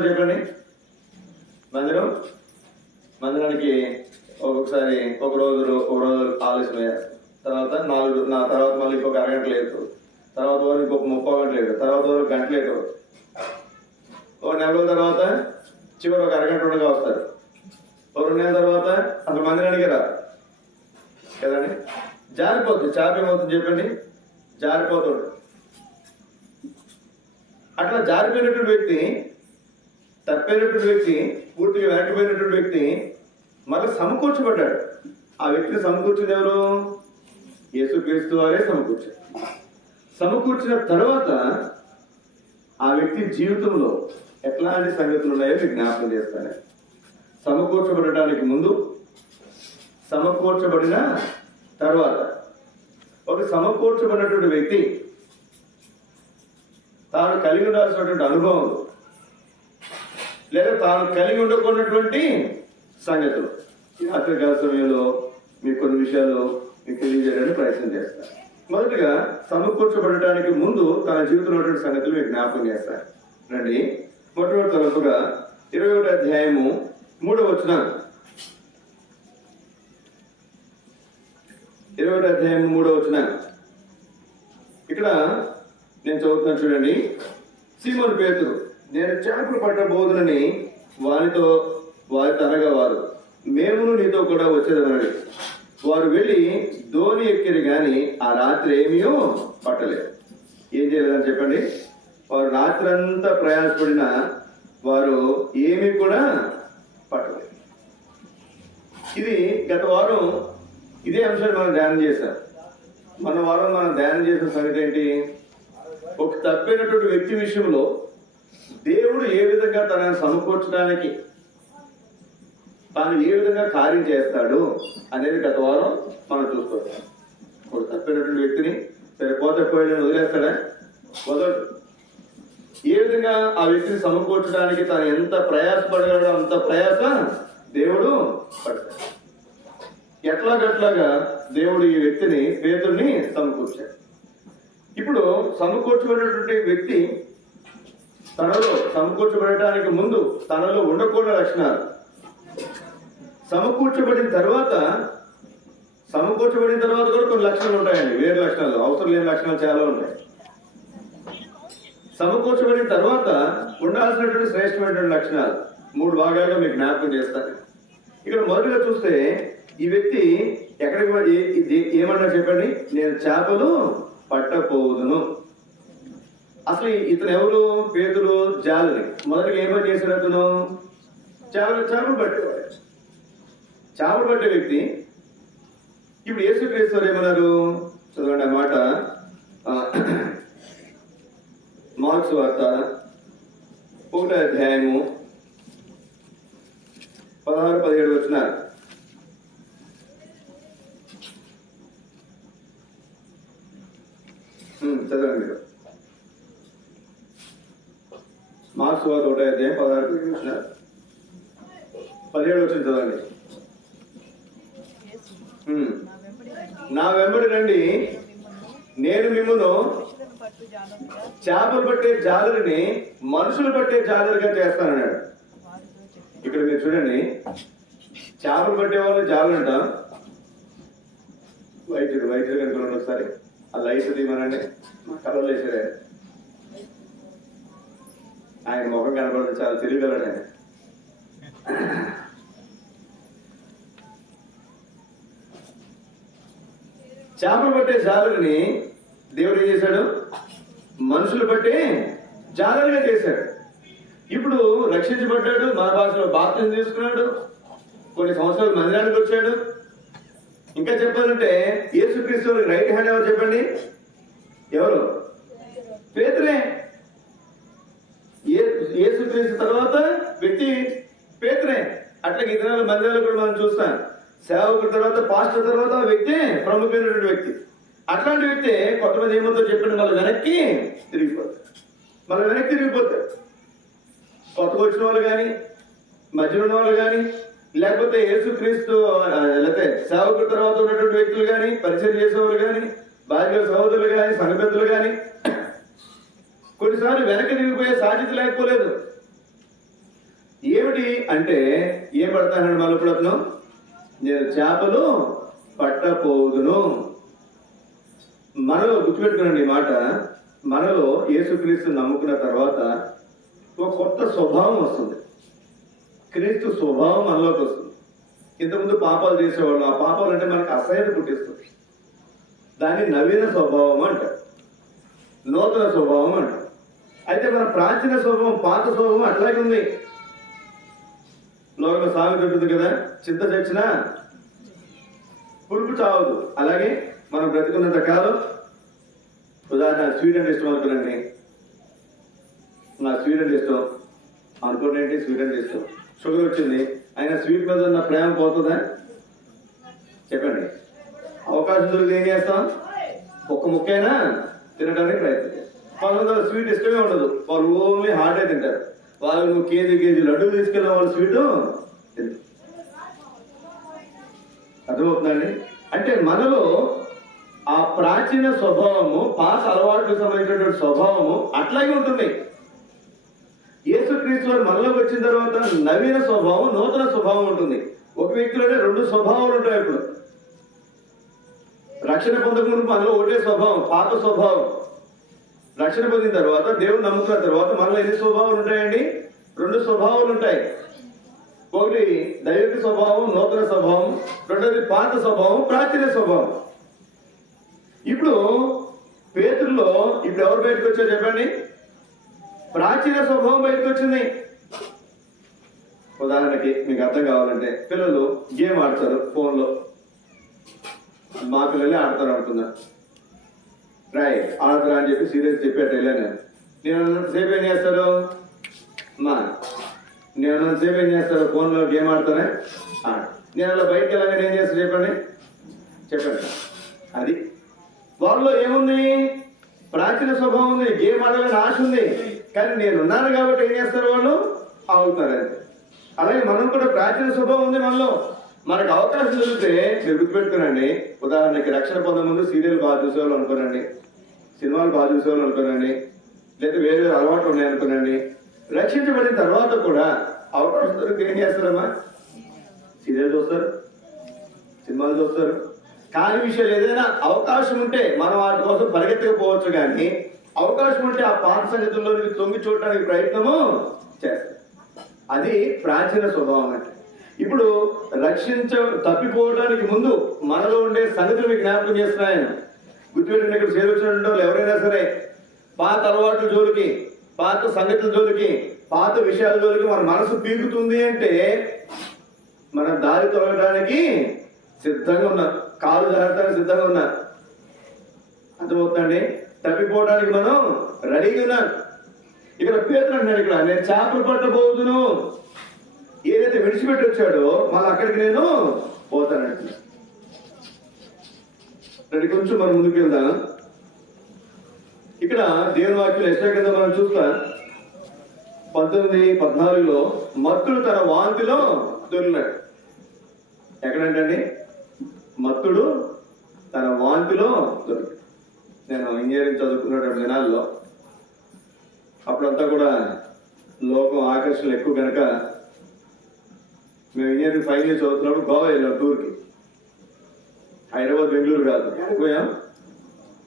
వస్తారు చెప్పండి? మందిరానికి ఒక్కొక్కసారి ఒక రోజు ఆలస్యమయ్యారు, తర్వాత తర్వాత మళ్ళీ ఇంకొక అరగంట లేదు, తర్వాత వరకు ఇంకొక 30 గంటలు లేదు, తర్వాత వరకు గంట లేదు, ఒక నెల రోజుల తర్వాత చివరి ఒక అరగంట ఉండగా వస్తారు. ఒక 2 నెలల తర్వాత అసలు మందిరానికి రాదు కదండి. జారిపోతుంది. చేప ఏమవుతుంది చెప్పండి? జారిపోతాడు. అట్లా జారిపోయినటువంటి వ్యక్తి, తప్పినటువంటి వ్యక్తి, పూర్తిగా వెనక్కిపోయినటువంటి వ్యక్తి మళ్ళీ సమకూర్చబడ్డాడు. ఆ వ్యక్తిని సమకూర్చింది ఎవరు? యేసుక్రీస్తు వారే సమకూర్చారు. సమకూర్చిన తర్వాత ఆ వ్యక్తి జీవితంలో ఎట్లాంటి సంగతులు ఉన్నాయో మీకు జ్ఞాపకం చేస్తాను. సమకూర్చబడటానికి ముందు, సమకూర్చబడిన తర్వాత. ఒక సమకూర్చబడినటువంటి వ్యక్తి తాను కలిగి ఉండాల్సినటువంటి అనుభవం లేదా తాను కలిగి ఉండకున్నటువంటి సంగతులు రాత్రికాల సమయంలో మీకు కొన్ని విషయాలు మీకు తెలియజేయడానికి ప్రయత్నం చేస్తాను. మొదటిగా సమకూర్చబడటానికి ముందు తన జీవితంలో ఉన్నటువంటి సంగతులు మీకు జ్ఞాపకం చేస్తాను. రండి. మొట్టమొదటి తరపుగా 21వ అధ్యాయము 3వ వచనం. 21వ అధ్యాయం 3వ వచనం. ఇక్కడ నేను చదువుతున్నాను చూడండి. సీమోను పేతురు, నేను చేపలు పట్టబోదునని వారితో అనగా వారు, మేమును నీతో కూడా వచ్చేదనని. వారు వెళ్ళి ధోని ఎక్కిరి గాని ఆ రాత్రి ఏమీయో పట్టలేదు. ఏం చేయలేదని చెప్పండి? వారు రాత్రంతా ప్రయాసపడిన వారు ఏమీ కూడా పట్టలేదు. ఇది గత వారం ఇదే అంశాన్ని మనం ధ్యానం చేశాం. మన వారం మనం ధ్యానం చేసిన సంగతి ఏంటి? ఒక తప్పైనటువంటి వ్యక్తి విషయంలో దేవుడు ఏ విధంగా తనని సమకూర్చడానికి తాను ఏ విధంగా కార్యం చేస్తాడు అనేది గత వారం మనం చూస్తున్నాం. ఒక తప్పైనటువంటి వ్యక్తిని సరిపోతే పోయాడని వదిలేస్తాడా? వదలడు. ఏ విధంగా ఆ వ్యక్తిని సమకూర్చడానికి తాను ఎంత ప్రయాసపడగలడో అంత ప్రయాస దేవుడు పడతాడు. ఎట్లాగట్లాగా దేవుడు ఈ వ్యక్తిని, పేతుర్ని సమకూర్చాడు. ఇప్పుడు సమకూర్చబడినటువంటి వ్యక్తి తనలో, సమకూర్చబడటానికి ముందు తనలో ఉండకూడని లక్షణాలు, సమకూర్చబడిన తర్వాత కూడా కొన్ని లక్షణాలు ఉంటాయండి. వేరే లక్షణాలు, అవసరం లేని లక్షణాలు చాలా ఉంటాయి. సమకూర్చబడిన తర్వాత ఉండాల్సినటువంటి శ్రేష్టమైనటువంటి లక్షణాలు 3 భాగాలుగా మీకు జ్ఞాపకం చేస్తాను. ఇక్కడ మొదటిగా చూస్తే ఈ వ్యక్తి ఎక్కడికి ఏమన్నా చెప్పండి? నేను చేపలు పట్టపోదును. అసలు ఇతను ఎవరు? పేతురు జాలని. మొదటిగా ఏమని చేశాడు అతను? చేపలు పట్టేవాడు. చేపలు పట్టే వ్యక్తి. ఇప్పుడు యేసుక్రీస్తు వారు ఏమన్నారు చదవండి ఆ మాట. మార్క్స్ వార్త 1వ అధ్యాయము 16-17 వచనాలు. చదవండి మీరు. మార్క్స్ వార్త 1వ అధ్యాయం 16-17 వచనాలు. 17 వచనం చదవండి. నా వెంబడి రండి, నేను మిమ్మును చేపలు పట్టే జాలరిని మనుషులు పట్టే జాలరిగా చేస్తానన్నాడు. ఇక్కడ మీరు చూడండి, చేపలు పట్టే వాళ్ళు జాలరంట. వైద్యుడు కనుక ఒకసారి ఆ లైట్ తీమనండి. మా కలర్లు వేసారే. ఆయన ముఖం కనపడదు, చాలా తెలియగలడు ఆయన. చేపలు పట్టే జాలరిని దేవుడు ఏం చేశాడు? మనుషులు పట్టే జాలరిగా చేశాడు. ఇప్పుడు రక్షించబడ్డాడు, మన భాషలో బాప్తిజం తీసుకున్నాడు, కొన్ని సంవత్సరాలు మందిరానికి వచ్చాడు. ఇంకా చెప్పాలంటే యేసుక్రీస్తు రైట్ హ్యాండ్ ఎవరు చెప్పండి? ఎవరు? పేతురే. యేసుక్రీస్తు తర్వాత వ్యక్తి పేతురే. అట్లాగే ఈ దినాల మందిరాలు కూడా మనం చూస్తాం. సేవకుడి తర్వాత, పాస్టర్ తర్వాత వ్యక్తి ప్రముఖమైనటువంటి వ్యక్తి. అట్లాంటి వ్యక్తి కొంతమంది ఏమవుతుందో చెప్పండి, మళ్ళీ వెనక్కి తిరిగిపోతారు. కొత్తగా వచ్చిన వాళ్ళు కానీ, మధ్యలో ఉన్న వాళ్ళు కానీ, లేకపోతే యేసుక్రీస్తు లేకపోతే సేవకుడి తర్వాత ఉన్నటువంటి వ్యక్తులు కానీ, పరిచయం చేసేవాళ్ళు కానీ, భార్య సహోదరులు కానీ, సంఘ పెద్దలు కానీ కొన్నిసార్లు వెనక్కి తిరిగిపోయే సాధ్యత లేకపోలేదు. ఏమిటి అంటే ఏం పడతానండి మళ్ళీ అతను, నేను చేపలు పట్టపోదును. మనలో గుర్తుపెట్టుకునండి ఈ మాట, మనలో యేసుక్రీస్తు నమ్ముకున్న తర్వాత ఒక కొత్త స్వభావం వస్తుంది. క్రీస్తు స్వభావం మనలోకి వస్తుంది. ఇంతకుముందు పాపాలు చేసేవాళ్ళు, ఆ పాపాలు అంటే మనకు అసహ్యత పుట్టిస్తుంది. దాన్ని నవీన స్వభావం అంటారు, నూతన స్వభావం అంటారు. అయితే మన ప్రాచీన స్వభావం, పాత స్వభావం అట్లాగే ఉంది. లోకంలో సామెత ఉంటుంది కదా, చింత చచ్చినా పురుగు చావదు. అలాగే మనం బ్రతికున్నంత కాలం, ఉదాహరణ స్వీట్ అంటే ఇష్టం అనుకోనండి, నాకు స్వీట్ అంటే ఇష్టం అనుకోండి, స్వీట్ అంటే ఇష్టం, షుగర్ వచ్చింది, అయినా స్వీట్ మీద ఉన్న ప్రేమ పోతుందా చెప్పండి? అవకాశం దొరికితే ఏం చేస్తాం, ఒక్క ముక్కైనా తినడానికి ప్రయత్నం. కొంతమంది స్వీట్ ఇష్టమే ఉండదు, వాళ్ళు ఓన్లీ హార్డే తింటారు. వాళ్ళు నువ్వు కేజీ లడ్డూలు తీసుకెళ్ళిన వాళ్ళు స్వీటు తింటారు. అర్థమవుతుందండి? అంటే మనలో ఆ ప్రాచీన స్వభావము, పాత అలవాట్లకు సంబంధించినటువంటి స్వభావము అట్లాగే ఉంటుంది. యేసుక్రీస్తు వారు మనలోకి వచ్చిన తర్వాత నవీన స్వభావం, నూతన స్వభావం ఉంటుంది. ఒక వ్యక్తిలోనే రెండు స్వభావాలు ఉంటాయి. ఇప్పుడు రక్షణ పొందక ముందు మనలో ఒకటే స్వభావం, పాత స్వభావం. రక్షణ పొందిన తర్వాత, దేవుని నమ్ముకున్న తర్వాత మనలో ఎన్ని స్వభావాలు ఉంటాయండి? రెండు స్వభావాలు ఉంటాయి. ఒకటి దైవిక స్వభావం, నూతన స్వభావం. రెండోది పాత స్వభావం, ప్రాచీన స్వభావం. ఇప్పుడు పేతురులో ఇప్పుడు ఎవరు బయటకు వచ్చారు చెప్పండి? ప్రాచీన స్వభావం బయటకు వచ్చింది. ఉదాహరణకి మీకు అర్థం కావాలంటే, పిల్లలు గేమ్ ఆడతారు ఫోన్లో. మా పిల్లలే ఆడతారు అనుకున్నారు, రైట్ ఆడతారా అని చెప్పి సీరియస్ చెప్పారు. నేను అన్నంతసేపు ఏం చేస్తారు, నేను అన్నంతసేపు ఏం చేస్తారు, ఫోన్లో గేమ్ ఆడతారా? నేను అలా బయటకు వెళ్ళగానే ఏం చేస్తారు చెప్పండి. అది వాళ్ళలో ఏముంది? ప్రాచీన స్వభావం ఉంది, గేమ్ ఆడాలని ఆశ ఉంది. కానీ నేనున్నాను కాబట్టి ఏం చేస్తారు, వాళ్ళు ఆగుతారు. అలాగే మనం కూడా ప్రాచీన స్వభావం ఉంది మనలో. మనకు అవకాశం దొరికితే మీరు గుర్తుపెట్టుకోనండి. ఉదాహరణకి రక్షణ పొందే ముందు సీరియల్ బాగా చూసేవాళ్ళు అనుకోనండి, సినిమాలు బాగా చూసేవాళ్ళు అనుకోనండి, లేదా వేరే అలవాట్లు ఉన్నాయి అనుకోనండి. రక్షించబడిన తర్వాత కూడా అవకాశం దొరికితే ఏం చేస్తారమ్మా? సీరియల్ చూస్తారు, సినిమాలు చూస్తారు. కాని విషయాలు ఏదైనా అవకాశం ఉంటే మనం వాటి కోసం పరిగెత్తకపోవచ్చు, కానీ అవకాశం ఉంటే ఆ పాత సంగతుల్లోనికి తొంగి చూడటానికి ప్రయత్నము చేస్తారు. అది ప్రాచీన స్వభావం అంటే. ఇప్పుడు తప్పిపోవడానికి ముందు మనలో ఉండే సంగతులు మీకు జ్ఞాపకం చేస్తున్నాయని గుర్తుపెట్టిన. ఇక్కడ చేరువచ్చినటువంటి వాళ్ళు ఎవరైనా సరే పాత అలవాట్ల జోలికి, పాత సంగతుల జోలికి, పాత విషయాల జోలికి మన మనసు పీకుతుంది అంటే మనం దారి తొలగడానికి సిద్ధంగా ఉన్నారు, కాలు జారడానికి సిద్ధంగా ఉన్నారు. అర్థమవుతుందండి? తప్పిపోవడానికి మనం రెడీగా ఉన్నాం. ఇక్కడ పేతురు అంటున్నాడు, ఇక్కడ నేను చేపలు పట్టబోదును. ఏదైతే విడిచిపెట్టి వచ్చాడో మళ్ళీ అక్కడికి నేను పోతానంటున్నా. కొంచెం మనం ముందుకు వెళ్దాం. ఇక్కడ దేవుని వాక్యం యెషయా కింద మనం చూస్తాం 19:14 మత్తుడు తన వాంతిలో దొరికినాడు. ఎక్కడంటండి? మత్తుడు తన వాంతిలో దొరికి. నేను ఇంజనీరింగ్ చదువుకున్నటువంటి దినాల్లో అప్పుడంతా కూడా లోకం ఆకర్షణలు ఎక్కువ కనుక మేము ఇంజనీరింగ్ ఫైనల్ ఇయర్ చదువుతున్నప్పుడు గోవా వెళ్ళాం టూర్కి. హైదరాబాద్, బెంగళూరు కాదు, పోయాం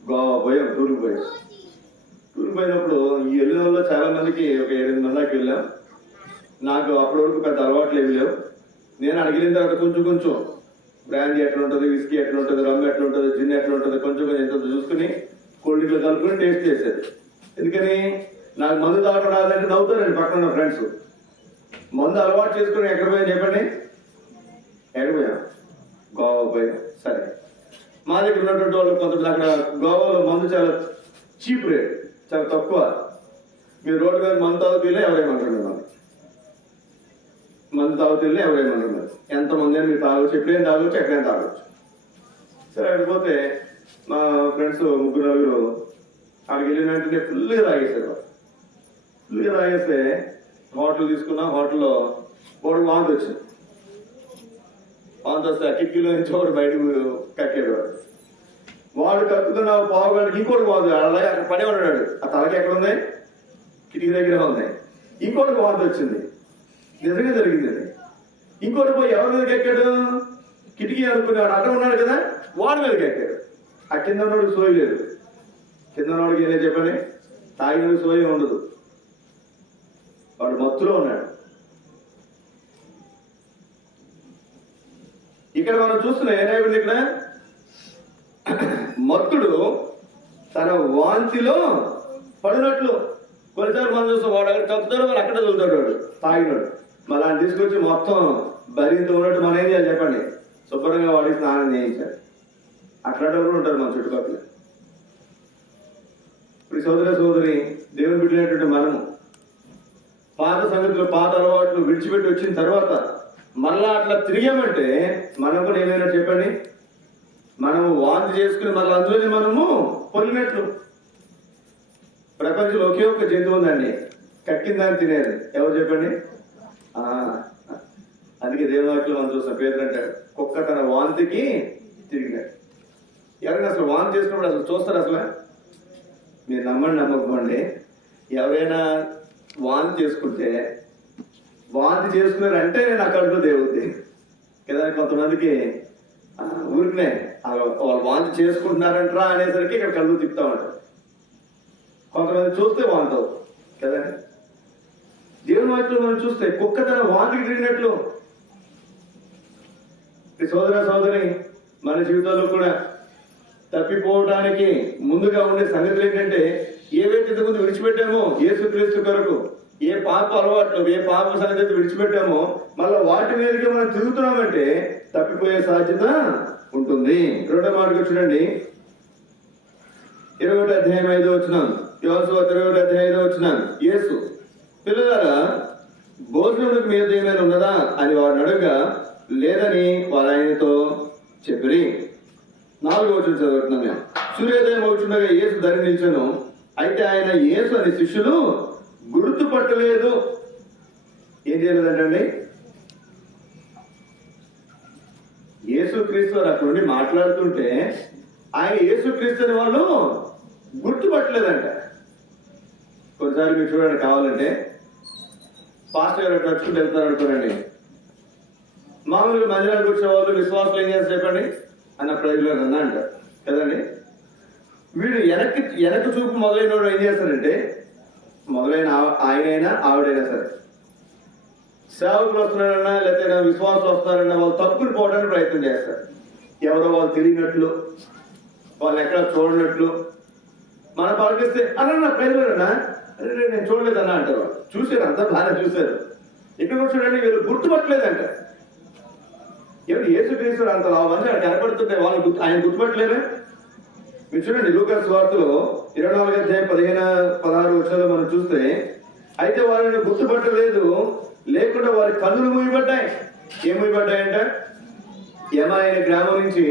గోవా పోయాం, టూర్కి పోయాం. టూర్కి పోయినప్పుడు ఈ వెళ్ళిన వాళ్ళు చాలా మందికి ఒక 8 మంది దాకా వెళ్ళాం. నాకు అప్పటి వరకు పెద్ద అలవాట్లు ఏమి లేవు. నేను అడిగిన తర్వాత కొంచెం బ్రాండీ ఎట్లా ఉంటుంది, విస్కీ ఎట్లా ఉంటుంది, రమ్ ఎట్లా ఉంటుంది, జిన్ ఎట్లా ఉంటుంది, కొంచెం ఎంత చూసుకుని కోల్డ్ డ్రింక్లు కలుపుకొని టేస్ట్ చేసేది. ఎందుకని? నాకు మందు తాగడం రాదంటే నవ్వుతారండి పక్కన ఉన్న ఫ్రెండ్స్. మందు అలవాటు చేసుకుని ఎక్కడ పోయాం చెప్పండి? ఎక్కడ పోయాం? గోవా పోయాం. సరే, మా దగ్గర ఉన్నటువంటి వాళ్ళు కొంతమంది అక్కడ గోవాలో మందు చాలా చీప్ రేట్, చాలా తక్కువ. మీరు రోడ్డు మీద మందు తాగుతీలే ఎవరేమంటున్నారు, మందు తాగుతీలే ఎవరేమంటున్నారు. ఎంతమంది అని మీరు తాగొచ్చు, ఎప్పుడైనా తాగొచ్చు, ఎక్కడైనా తాగొచ్చు. సరే, అడిగిపోతే మా ఫ్రెండ్స్ 3-4 అక్కడికి వెళ్ళిన వెంటనే ఫుల్గా తాగేసారు. ఫుల్గా తాగేస్తే హోటల్ తీసుకున్నా, హోటల్లో వాడు వాంతి వచ్చింది. వాంతి వస్తే ఆ కిటికీలో నుంచి వాడు బయటకు కక్కాడు. వాడు కక్కుతున్న పావు గంటకి ఇంకోటి వాంతి, అలాగే అక్కడ పని ఉన్నాడు. ఆ తలకి ఎక్కడ ఉంది? కిటికీ దగ్గర ఉంది. ఇంకోటి వాంతి వచ్చింది. నిజంగా జరిగింది అది. ఇంకోటి పోయి ఎవరి మీదకి ఎక్కాడు? కిటికీ అనుకున్నాడు, అడ్డం ఉన్నాడు కదా, వాడి మీదకి ఎక్కాడు. ఆ కింద ఉన్నోడికి సోయి లేదు. కింద ఉన్నోడికి ఏదో చెప్పండి, తాగిన సోయి ఉండదు, వాడు మత్తులో ఉన్నాడు. ఇక్కడ మనం చూస్తున్నాం ఏమైంది, ఇక్కడ మత్తుడు తన వాంతిలో పడినట్లు. కొన్నిసార్లు మనం చూస్తాం, వాడు అక్కడ తప్పుతాడు, వాడు అక్కడ వెళ్తాడు, వాడు తాగినాడు. మళ్ళీ ఆయన తీసుకొచ్చి మొత్తం భరింతో ఉన్నట్టు మనం ఏం చేయాలి చెప్పండి? శుభ్రంగా వాడికి స్నానం చేయించాలి. అట్లాంటి కూడా ఉంటారు మన చుట్టుపక్కల. ఇప్పుడు సోదరి దేవుని బిడ్డలైనటువంటి మనము పాత సంగతులు, పాత అలవాట్లు విడిచిపెట్టి వచ్చిన తర్వాత మళ్ళా అట్లా తిరిగామంటే మనం కూడా ఏమైనా చెప్పండి, మనము వాంతి చేసుకుని మళ్ళీ అందులోనే మనము పొలినట్లు. ప్రపంచంలో ఒకే ఒక్క జంతువు ఉందండి, కక్కిందని తినేది. ఎవరు చెప్పండి? అందుకే దేవుని మనం చూస్తాం, పేదలు అంటాడు కుక్క తన వాంతికి తిరిగినాడు. ఎవరైనా అసలు వాంతి చేసుకున్నప్పుడు అసలు చూస్తారు? అసలు మీరు నమ్మండి నమ్మకపోండి, ఎవరైనా వాంతి చేసుకుంటే వాంతి చేసుకున్నారంటే నేను అక్కడితో దేవుద్ది కదా. కొంతమందికి ఊరికనే వాళ్ళు వాంతి చేసుకుంటున్నారంటారా అనేసరికి ఇక్కడ కళ్ళు తిప్పుతా ఉంటారు. కొంతమంది చూస్తే వాంతవు కదా. దేవుని వాక్యం మనం చూస్తే కుక్క తన వాంతికి తిరిగినట్లు. సోదరి మన జీవితాల్లో కూడా తప్పిపోవడానికి ముందుగా ఉండే సంగతులు ఏంటంటే, ఏవైతే ఇంతకుముందు విడిచిపెట్టామో యేసుక్రీస్తు కొరకు, ఏ పాప అలవాట్లు, ఏ పాప సంగతి విడిచిపెట్టామో మళ్ళీ వాటి మీదకి మనం తిరుగుతున్నామంటే తప్పిపోయే సాధ్యత ఉంటుంది. రెండో మాటకు చూడండి, 21 అధ్యాయం 5వ వచనం, యోహాను సువార్త 21 అధ్యాయం 5వ వచనం. యేసు, పిల్లలారా భోజనములకు మీద ఏమైనా ఉన్నదా అని వారిని అడగగా లేదని వారు ఆయనతో చెప్పిరి. 4వ వచనం చదువుతున్నాం మేము. సూర్యోదయం అవుతుండగా యేసు ధరి నిల్చను. అయితే ఆయన యేసు అని శిష్యులు గుర్తుపట్టలేదు. ఏం చేయలేదంటండి? యేసుక్రీస్తు వారు అక్కడ నుండి మాట్లాడుతుంటే ఆయన యేసుక్రీస్తు అని వాళ్ళు గుర్తుపట్టలేదంట. కొన్నిసార్లు మీరు చూడండి, కావాలంటే పాస్టర్ గారు నడుచుకుంటూ వెళ్తారు అనుకోనండి, మామూలుగా మందిరానికి వచ్చే వాళ్ళు విశ్వాసులు ఏం చేస్తారు చెప్పండి? అన్న ప్రైజ్లో అన్నా అంటారు కదండి. వీడు వెనక్కి చూపు మొదలైన వాడు ఏం చేస్తారంటే, మొదలైన ఆయనైనా ఆవిడైనా సరే, సేవకులు వస్తున్నారన్నా లేకపోతే విశ్వాసులు వస్తున్నారన్నా వాళ్ళు తప్పుకుని పోవడానికి ప్రయత్నం చేస్తారు. ఎవరో వాళ్ళు తిరిగినట్లు, వాళ్ళు ఎక్కడ చూడనట్లు. మన పలికిస్తే అన్న ప్రైజ్లోనన్నా, అరే నేను చూడలేదన్నా అంటారు. చూసారు, అంతా బాగానే చూశారు. ఇక్కడ కూడా చూడండి, వీళ్ళు గుర్తుపట్టలేదంట. ఎవరు? యేసుక్రీస్తు అంత మంది అక్కడ కనపడుతుంటే వాళ్ళు ఆయన గుర్తుపట్టలేరా? మీరు చూడండి, లూకా సువార్తలో 24 అధ్యాయం 15-16 వచనాలు మనం చూస్తే, అయితే వారిని గుర్తుపట్టలేదు, లేకుండా వారి కన్నులు మూయబడ్డాయి. ఏం మూయబడ్డాయంట? యమాయి అనే గ్రామం నుంచి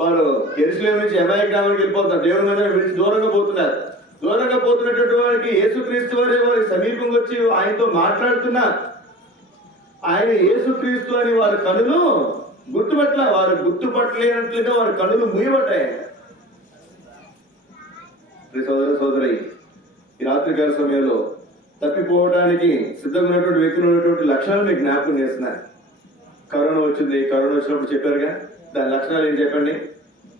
వారు యెరూషలేము నుంచి యమాయి గ్రామానికి వెళ్ళిపోతున్నారు. దేవుని మందిరం విడిచి దూరంగా పోతున్నారు. దూరంగా పోతున్నటువంటి వారికి యేసుక్రీస్తు వారి సమీపంగా వచ్చి ఆయనతో మాట్లాడుతున్నా ఆయన యేసుక్రీస్తు అని వారి కన్నులు వారు గుర్తుపట్టలేనట్లుగా వారి కన్నులు మూయబడ్డాయి. సోదరి ఈ రాత్రికాల సమయంలో తప్పిపోవడానికి సిద్ధంగా ఉన్నటువంటి వ్యక్తులు ఉన్నటువంటి లక్షణాలు మీకు జ్ఞాపకం చేస్తున్నారు. కరోనా వచ్చినప్పుడు చెప్పారుగా, దాని లక్షణాలు ఏం చెప్పండి?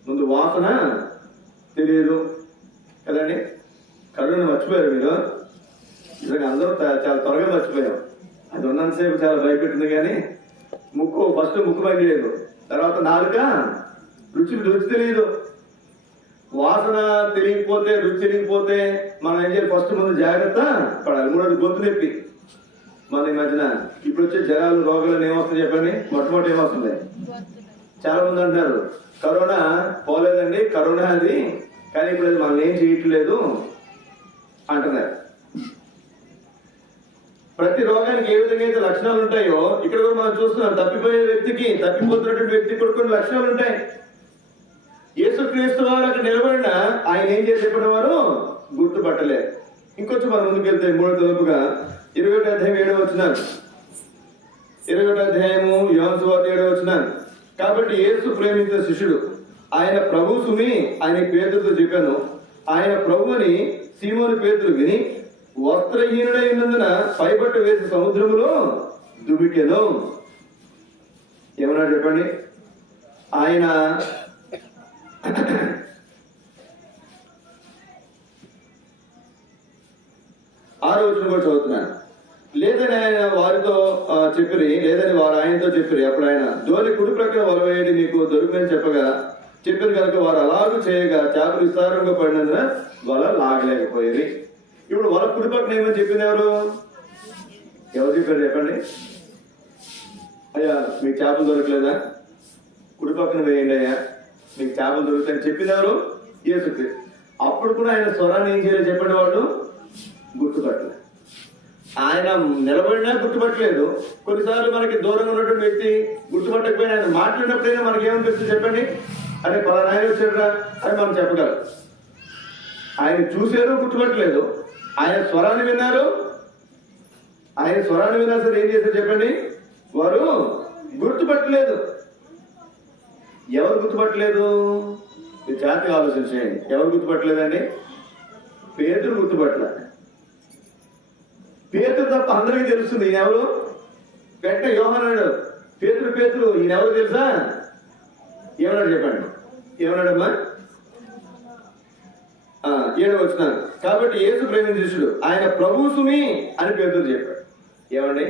ముందు వాసన తెలియదు కదండి. కరోనా మర్చిపోయారు మీరు? నిజంగా అందరూ చాలా త్వరగా మర్చిపోయాం. అది ఉన్నంతసేపు చాలా భయపెట్టింది. కానీ ఫస్ట్ ముక్కు పని లేదు, తర్వాత నాలుక రుచి తెలియదు. వాసన తెలియకపోతే, రుచి తెలియకపోతే మనం ఏం చేయాలి? ఫస్ట్ ముందు జాగ్రత్త పడాలి. మూడోది గొంతు నొప్పి. మన ఈ మధ్యన ఇప్పుడు వచ్చే జనాలు రోగాలు ఏమొస్తుంది చెప్పండి? మొట్టమొదటి ఏమొస్తుంది? చాలా మంది అంటారు కరోనా పోలేదండి, కరోనా అది, కానీ ఇప్పుడు అది మనం ఏం చేయట్లేదు అంటున్నారు. ప్రతి రోగానికి ఏ విధంగా అయితే లక్షణాలు ఉంటాయో ఇక్కడ కూడా మనం చూస్తున్నాం. తప్పిపోతున్నటువంటి వ్యక్తికి కూడా కొన్ని లక్షణాలు ఉంటాయి. యేసుక్రీస్తు వారు అక్కడ నిలబడిన ఆయన ఏం చేసి చెప్పినవారు గుర్తుపట్టలేదు. ఇంకొంచెం మనం ముందుకెళ్తే 3వ తలుపుగా 21 అధ్యాయం 7వ వచనం. 21 అధ్యాయము యోహాను సువార్త 7వ వచనం. కాబట్టి యేసు ప్రేమించిన శిష్యుడు ఆయన ప్రభు సుమి ఆయన పేతురుతో చెప్పాను. ఆయన ప్రభుని సీమోను పేతురు విని వస్త్రహీనుడైనందున పైబట్ట వేసి సముద్రములో దుమికెను. ఏమన్నా చెప్పండి. ఆయన ఆ రోజున కూడా చదువుతున్నాను. లేదని ఆయన వారితో చెప్పిరి, లేదని వారు ఆయనతో చెప్పిరి. అప్పుడు ఆయన ధోని కుడి ప్రక్కన వల వేయడి మీకు దొరుకుతుందని చెప్పారు కనుక వారు అలాగూ చేయగా చేపలు విస్తారంగా పడినందున వల లాగలేకపోయేది. ఇప్పుడు వల కుడి పక్కన ఏమని చెప్పింది ఎవరు చెప్పారు చెప్పండి. అయ్యా మీకు చేపలు దొరకలేదా, కుడి పక్కన వేయండి అయ్యా మీకు చేపలు దొరుకుతాయని చెప్పింది ఎవరు? యేసుక్రీస్తు. అప్పుడు కూడా ఆయన స్వరాన్ని ఏం చేయలేదు చెప్పండి, వాళ్ళు గుర్తుపట్టలేదు. ఆయన నిలబడినా గుర్తుపట్టలేదు. కొన్నిసార్లు మనకి దూరంగా ఉన్నటువంటి వ్యక్తి గుర్తుపట్టకపోయినా ఆయన మాట్లాడినప్పుడైనా మనకి ఏమనిపిస్తుంది చెప్పండి, అరే పలానా ఆయన వచ్చాడురా అని మనం చెప్పగలం. ఆయన చూసారు గుర్తుపట్టలేదు, ఆయన స్వరాన్ని విన్నారు. ఆయన స్వరాన్ని విన్నా సరే ఏం చేశారు చెప్పండి, వారు గుర్తుపట్టలేదు. ఎవరు గుర్తుపట్టలేదు? జాతిగా ఆలోచించేయండి. ఎవరు గుర్తుపట్టలేదండి? పేతురు గుర్తుపట్టలేదు. పేతురు తప్ప అందరికీ తెలుస్తుంది ఈయన ఎవరు. వెంట యోహానాడు పేతురు ఈయన ఎవరు తెలుసా? ఏమన్నాడు చెప్పండి, ఏమన్నాడమ్మా? 7వ వచనం. కాబట్టి యేసు ప్రేమించిన శిష్యుడు ఆయన ప్రభు సుమి అని పేతురు చెప్పాడు. ఏమండి,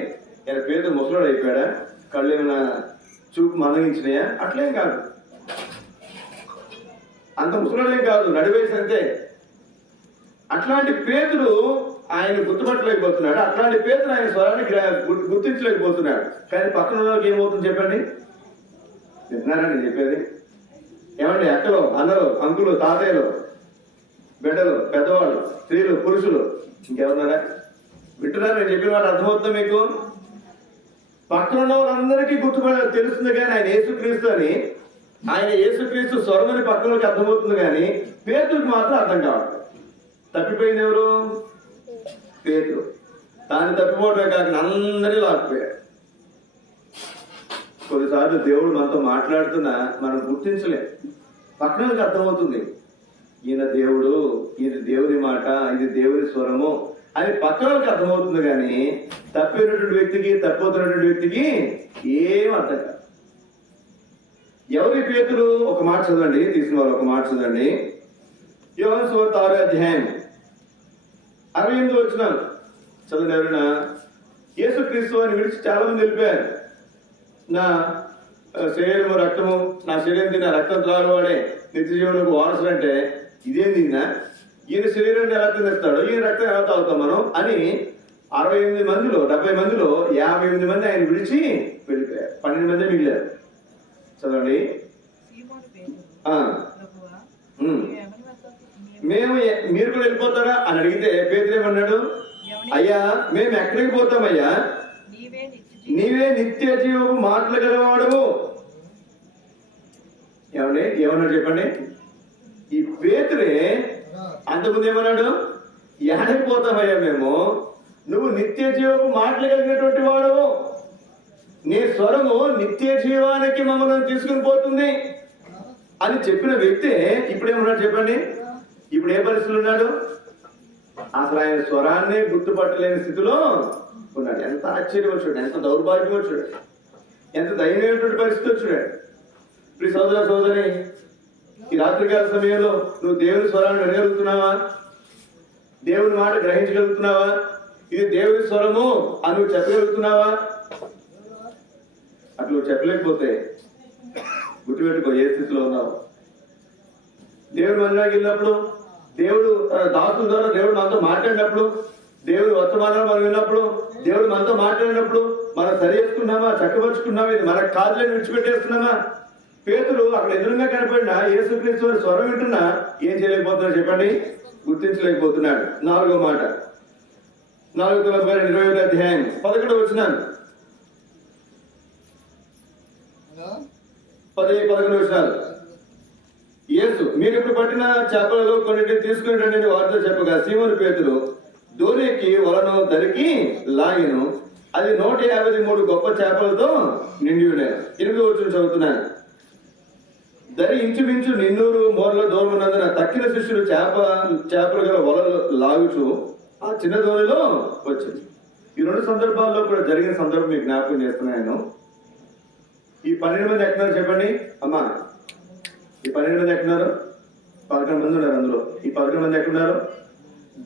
ఆయన పేతురు ముసలాడు అయిపోయాడా? కళ్ళు ఏమైనా చూపు మందగించినాయా? అట్లేం కాదు, అంత ముసలాడేం కాదు, నడివేసి అంతే. అట్లాంటి పేతురు ఆయన గుర్తుపట్టలేకపోతున్నాడు. అట్లాంటి పేతురు ఆయన స్వరాన్ని గుర్తించలేకపోతున్నాడు. కానీ పక్కన ఉన్న వాళ్ళకి ఏమవుతుంది చెప్పండి? విన్నారా నేను చెప్పేది? ఏమండి, అక్కలు అందరూ, అంకులు, తాతయ్యలు, బిడ్డలు, పెద్దవాళ్ళు, స్త్రీలు, పురుషులు, ఇంకెవరున్నారా? వింటున్నారా నేను చెప్పిన వాడు అర్థమవుతుందా మీకు? పక్కన ఉన్న వాళ్ళందరికీ తెలుస్తుంది కానీ ఆయన యేసుక్రీస్తు అని, ఆయన యేసుక్రీస్తు స్వరమని పక్కన వాళ్ళకి అర్థమవుతుంది కానీ పేతురికి మాత్రం అర్థం కావట్లేదు. తప్పిపోయింది ఎవరు? పేతురు. తాను తప్పిపోవడమే కాక అందరినీ లాక్కుపోయాడు. కొన్నిసార్లు దేవుడు మనతో మాట్లాడుతున్నా మనం గుర్తించలేం. పక్కనకి అర్థమవుతుంది ఈయన దేవుడు, ఇది దేవుని మాట, ఇది దేవుని స్వరము అని పక్కనకి అర్థమవుతుంది కానీ తప్పినటువంటి వ్యక్తికి, తప్పిపోతున్నటువంటి వ్యక్తికి ఏం అర్థం కాదు. ఎవరి పేతురు? ఒక మాట చదవండి, తీసిన వాళ్ళు ఒక మాట చదవండి. యోహాను సువార్త 6వ అధ్యాయం 68వ వచనం చదవండి. ఎవరైనా యేసుక్రీస్తు అని విడిచి చాలా మంది వెళ్ళిపోయారు. నా శరీరము రక్తము, నా శరీరం తిన్న రక్తం త్రాగువాడే నిత్య జీవనకు వారసుడు అంటే ఇదేంది? ఈయన శరీరాన్ని ఎలా తినేస్తాడు, ఈయన రక్తం ఎలా తాగుతాం మనం అని 68 మందిలో 70 మందిలో 58 మంది ఆయన విడిచి వెళ్ళిపోయారు. 12 మంది మిగిలారు. చదవండి. మీరు కూడా వెళ్ళిపోతారా అని అడిగితే పేతురు ఏమన్నాడు? అయ్యా మేము ఎక్కడికి పోతామయ్యా, నీవే నిత్య జీవము మాటలు గలవాడవు. ఏమండి, ఏమన్నాడు చెప్పండి? ఈ పేతురే అంతకుముందు ఏమన్నాడు? ఎక్కడికి పోతామయ్యా మేము, నువ్వు నిత్య జీవము మాటలు కలిగినటువంటి వాడవు, నీ స్వరము నిత్య జీవానికి మమ్మల్ని తీసుకుని పోతుంది అని చెప్పిన వ్యక్తే ఇప్పుడు ఏమన్నాడు చెప్పండి? ఇప్పుడు ఏ పరిస్థితులు ఉన్నాడు? అసలు ఆయన స్వరాన్ని గుర్తుపట్టలేని స్థితిలో ఉన్నాడు. ఎంత ఆశ్చర్యం వచ్చాడు, ఎంత దౌర్భాగ్యం వచ్చాడు, ఎంత దయనీయమైనటువంటి పరిస్థితి వచ్చాడు. ఇప్పుడు సోదరి, ఈ రాత్రికాల సమయంలో నువ్వు దేవుని స్వరాన్ని వినగలుగుతున్నావా? దేవుని మాట గ్రహించగలుగుతున్నావా? ఇది దేవుని స్వరము అని నువ్వు చెప్పగలుగుతున్నావా? అట్లా నువ్వు చెప్పలేకపోతే గుర్తుపెట్టుకో ఏ స్థితిలో ఉన్నావు. దేవుని మందిరానికి వెళ్ళినప్పుడు, దేవుడు దాసుల ద్వారా దేవుడు మనతో మాట్లాడినప్పుడు, దేవుడు వర్తమానాలు మనం విన్నప్పుడు, దేవుడు మనతో మాట్లాడినప్పుడు మనం సరి చేసుకున్నామా, చక్కపరుచుకున్నామా, ఇది మనకు కాదులని విడిచిపెట్టేస్తున్నామా? పేతురు అక్కడ ఎదురుగా కనపడినా యేసుక్రీస్తు స్వరం వింటున్నా ఏం చేయలేకపోతున్నాడు చెప్పండి? గుర్తించలేకపోతున్నాడు. 4వ మాట, 4వ అధ్యాయం 11వ వచనం, 10-11 వచనాలు. యేసు మీరు ఇప్పుడు పట్టిన చేపలలో కొన్నిటిని తీసుకుని రండి వారితో చెప్పగా సీమోను పేతురు దోణికి వలను దరికి లాగిను. అది 153 గొప్ప చేపలతో నిండి ఉన్నాయి. 8వ వచనం చదువుతున్నాను. దరి ఇంచుమించు 200 మూరల దూరం ఉన్నందున తక్కిన శిష్యులు చేపలు గల వలలు లాగుచు ఆ చిన్న దోణిలో వచ్చింది. ఈ 2 సందర్భాల్లో కూడా జరిగిన సందర్భం మీకు జ్ఞాపకం చేస్తున్నాను. ఈ 12 మంది ఎక్కడున్నారు చెప్పండి అమ్మా. ఈ 12 మంది ఎక్కడున్నారు? 11 మంది ఉన్నారు. అందులో ఈ 11 మంది ఎక్కడున్నారు?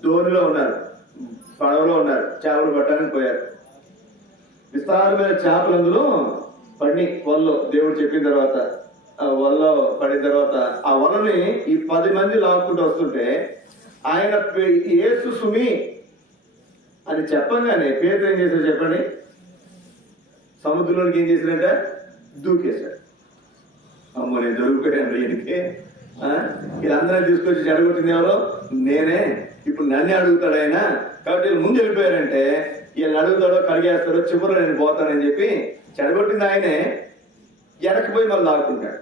ధోనిలో ఉన్నారు, పడవలో ఉన్నారు, చేపలు పట్టడానికి పోయారు. విస్తారమైన చేపలు అందులో పడి వలలో దేవుడు చెప్పిన తర్వాత వలలో పడిన తర్వాత ఆ వలని ఈ 10 మంది లాక్కుంటూ వస్తుంటే ఆయన యేసు సుమి అని చెప్పంగానే పేతురు ఏం చేశారు చెప్పండి? సముద్రంలోనికి ఏం చేశారంటే దూకేశాడు. అమ్మో నేను దొరికిపోయాను ఈయనకి, వీళ్ళందరూ తీసుకొచ్చి చెడగొట్టింది ఎవరో నేనే, ఇప్పుడు నన్నే అడుగుతాడు ఆయన, కాబట్టి వీళ్ళు ముందు వెళ్ళిపోయారంటే వీళ్ళని అడుగుతాడో కడిగేస్తాడో చివరిలో నేను పోతానని చెప్పి చెడగొట్టింది ఆయనే వెనక్కిపోయి మళ్ళీ లాక్కుంటాడు.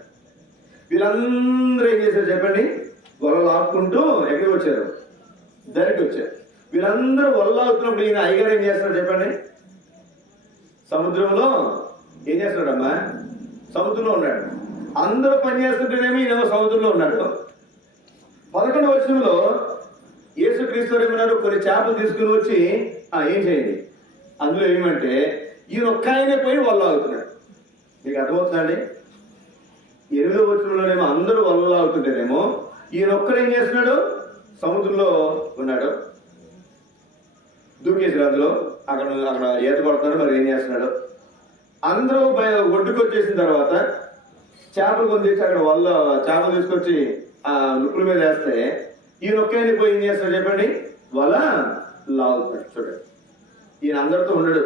వీళ్ళందరూ ఏం చేశారు చెప్పండి? వల లాక్కుంటూ ఎక్కడికి వచ్చారు? దరికి వచ్చారు. వీళ్ళందరూ వల లాగుతున్నప్పుడు ఈయన అయ్యగారు ఏం చేస్తాడు చెప్పండి? సముద్రంలో ఏం చేస్తున్నాడమ్మా? సముద్రంలో ఉన్నాడు. అందరూ పని చేస్తుంటేనేమో ఈయన సముద్రంలో ఉన్నాడు. 11వ వచనంలో యేసుక్రీస్తు ఏమన్నారు? కొన్ని చేపలు తీసుకుని వచ్చి ఏం చేయండి అందులో ఏమంటే ఈయన ఒక్క ఆయనే పోయి వల్ల ఆగుతున్నాడు. మీకు అర్థమవుతుందండి? 8వ వచనంలోనేమో అందరూ వల్ల ఆగుతుంటేనేమో ఈయన ఒక్కడు ఏం చేస్తున్నాడు? సముద్రంలో ఉన్నాడు, దూకేసాడు. అందులో అక్కడ ఈత కొడుతున్నాడు, మరి ఏం చేస్తున్నాడు? అందరూ ఒడ్డుకు వచ్చేసిన తర్వాత చేపలు కొని తెచ్చి అక్కడ వల్ల చేపలు తీసుకొచ్చి ఆ నుప్పుల మీద వేస్తే ఈయన ఒక్కని పోయి ఏం చేస్తాడు చెప్పండి? వల లాగుతాడు. చూడండి, ఈయన అందరితో ఉండడు.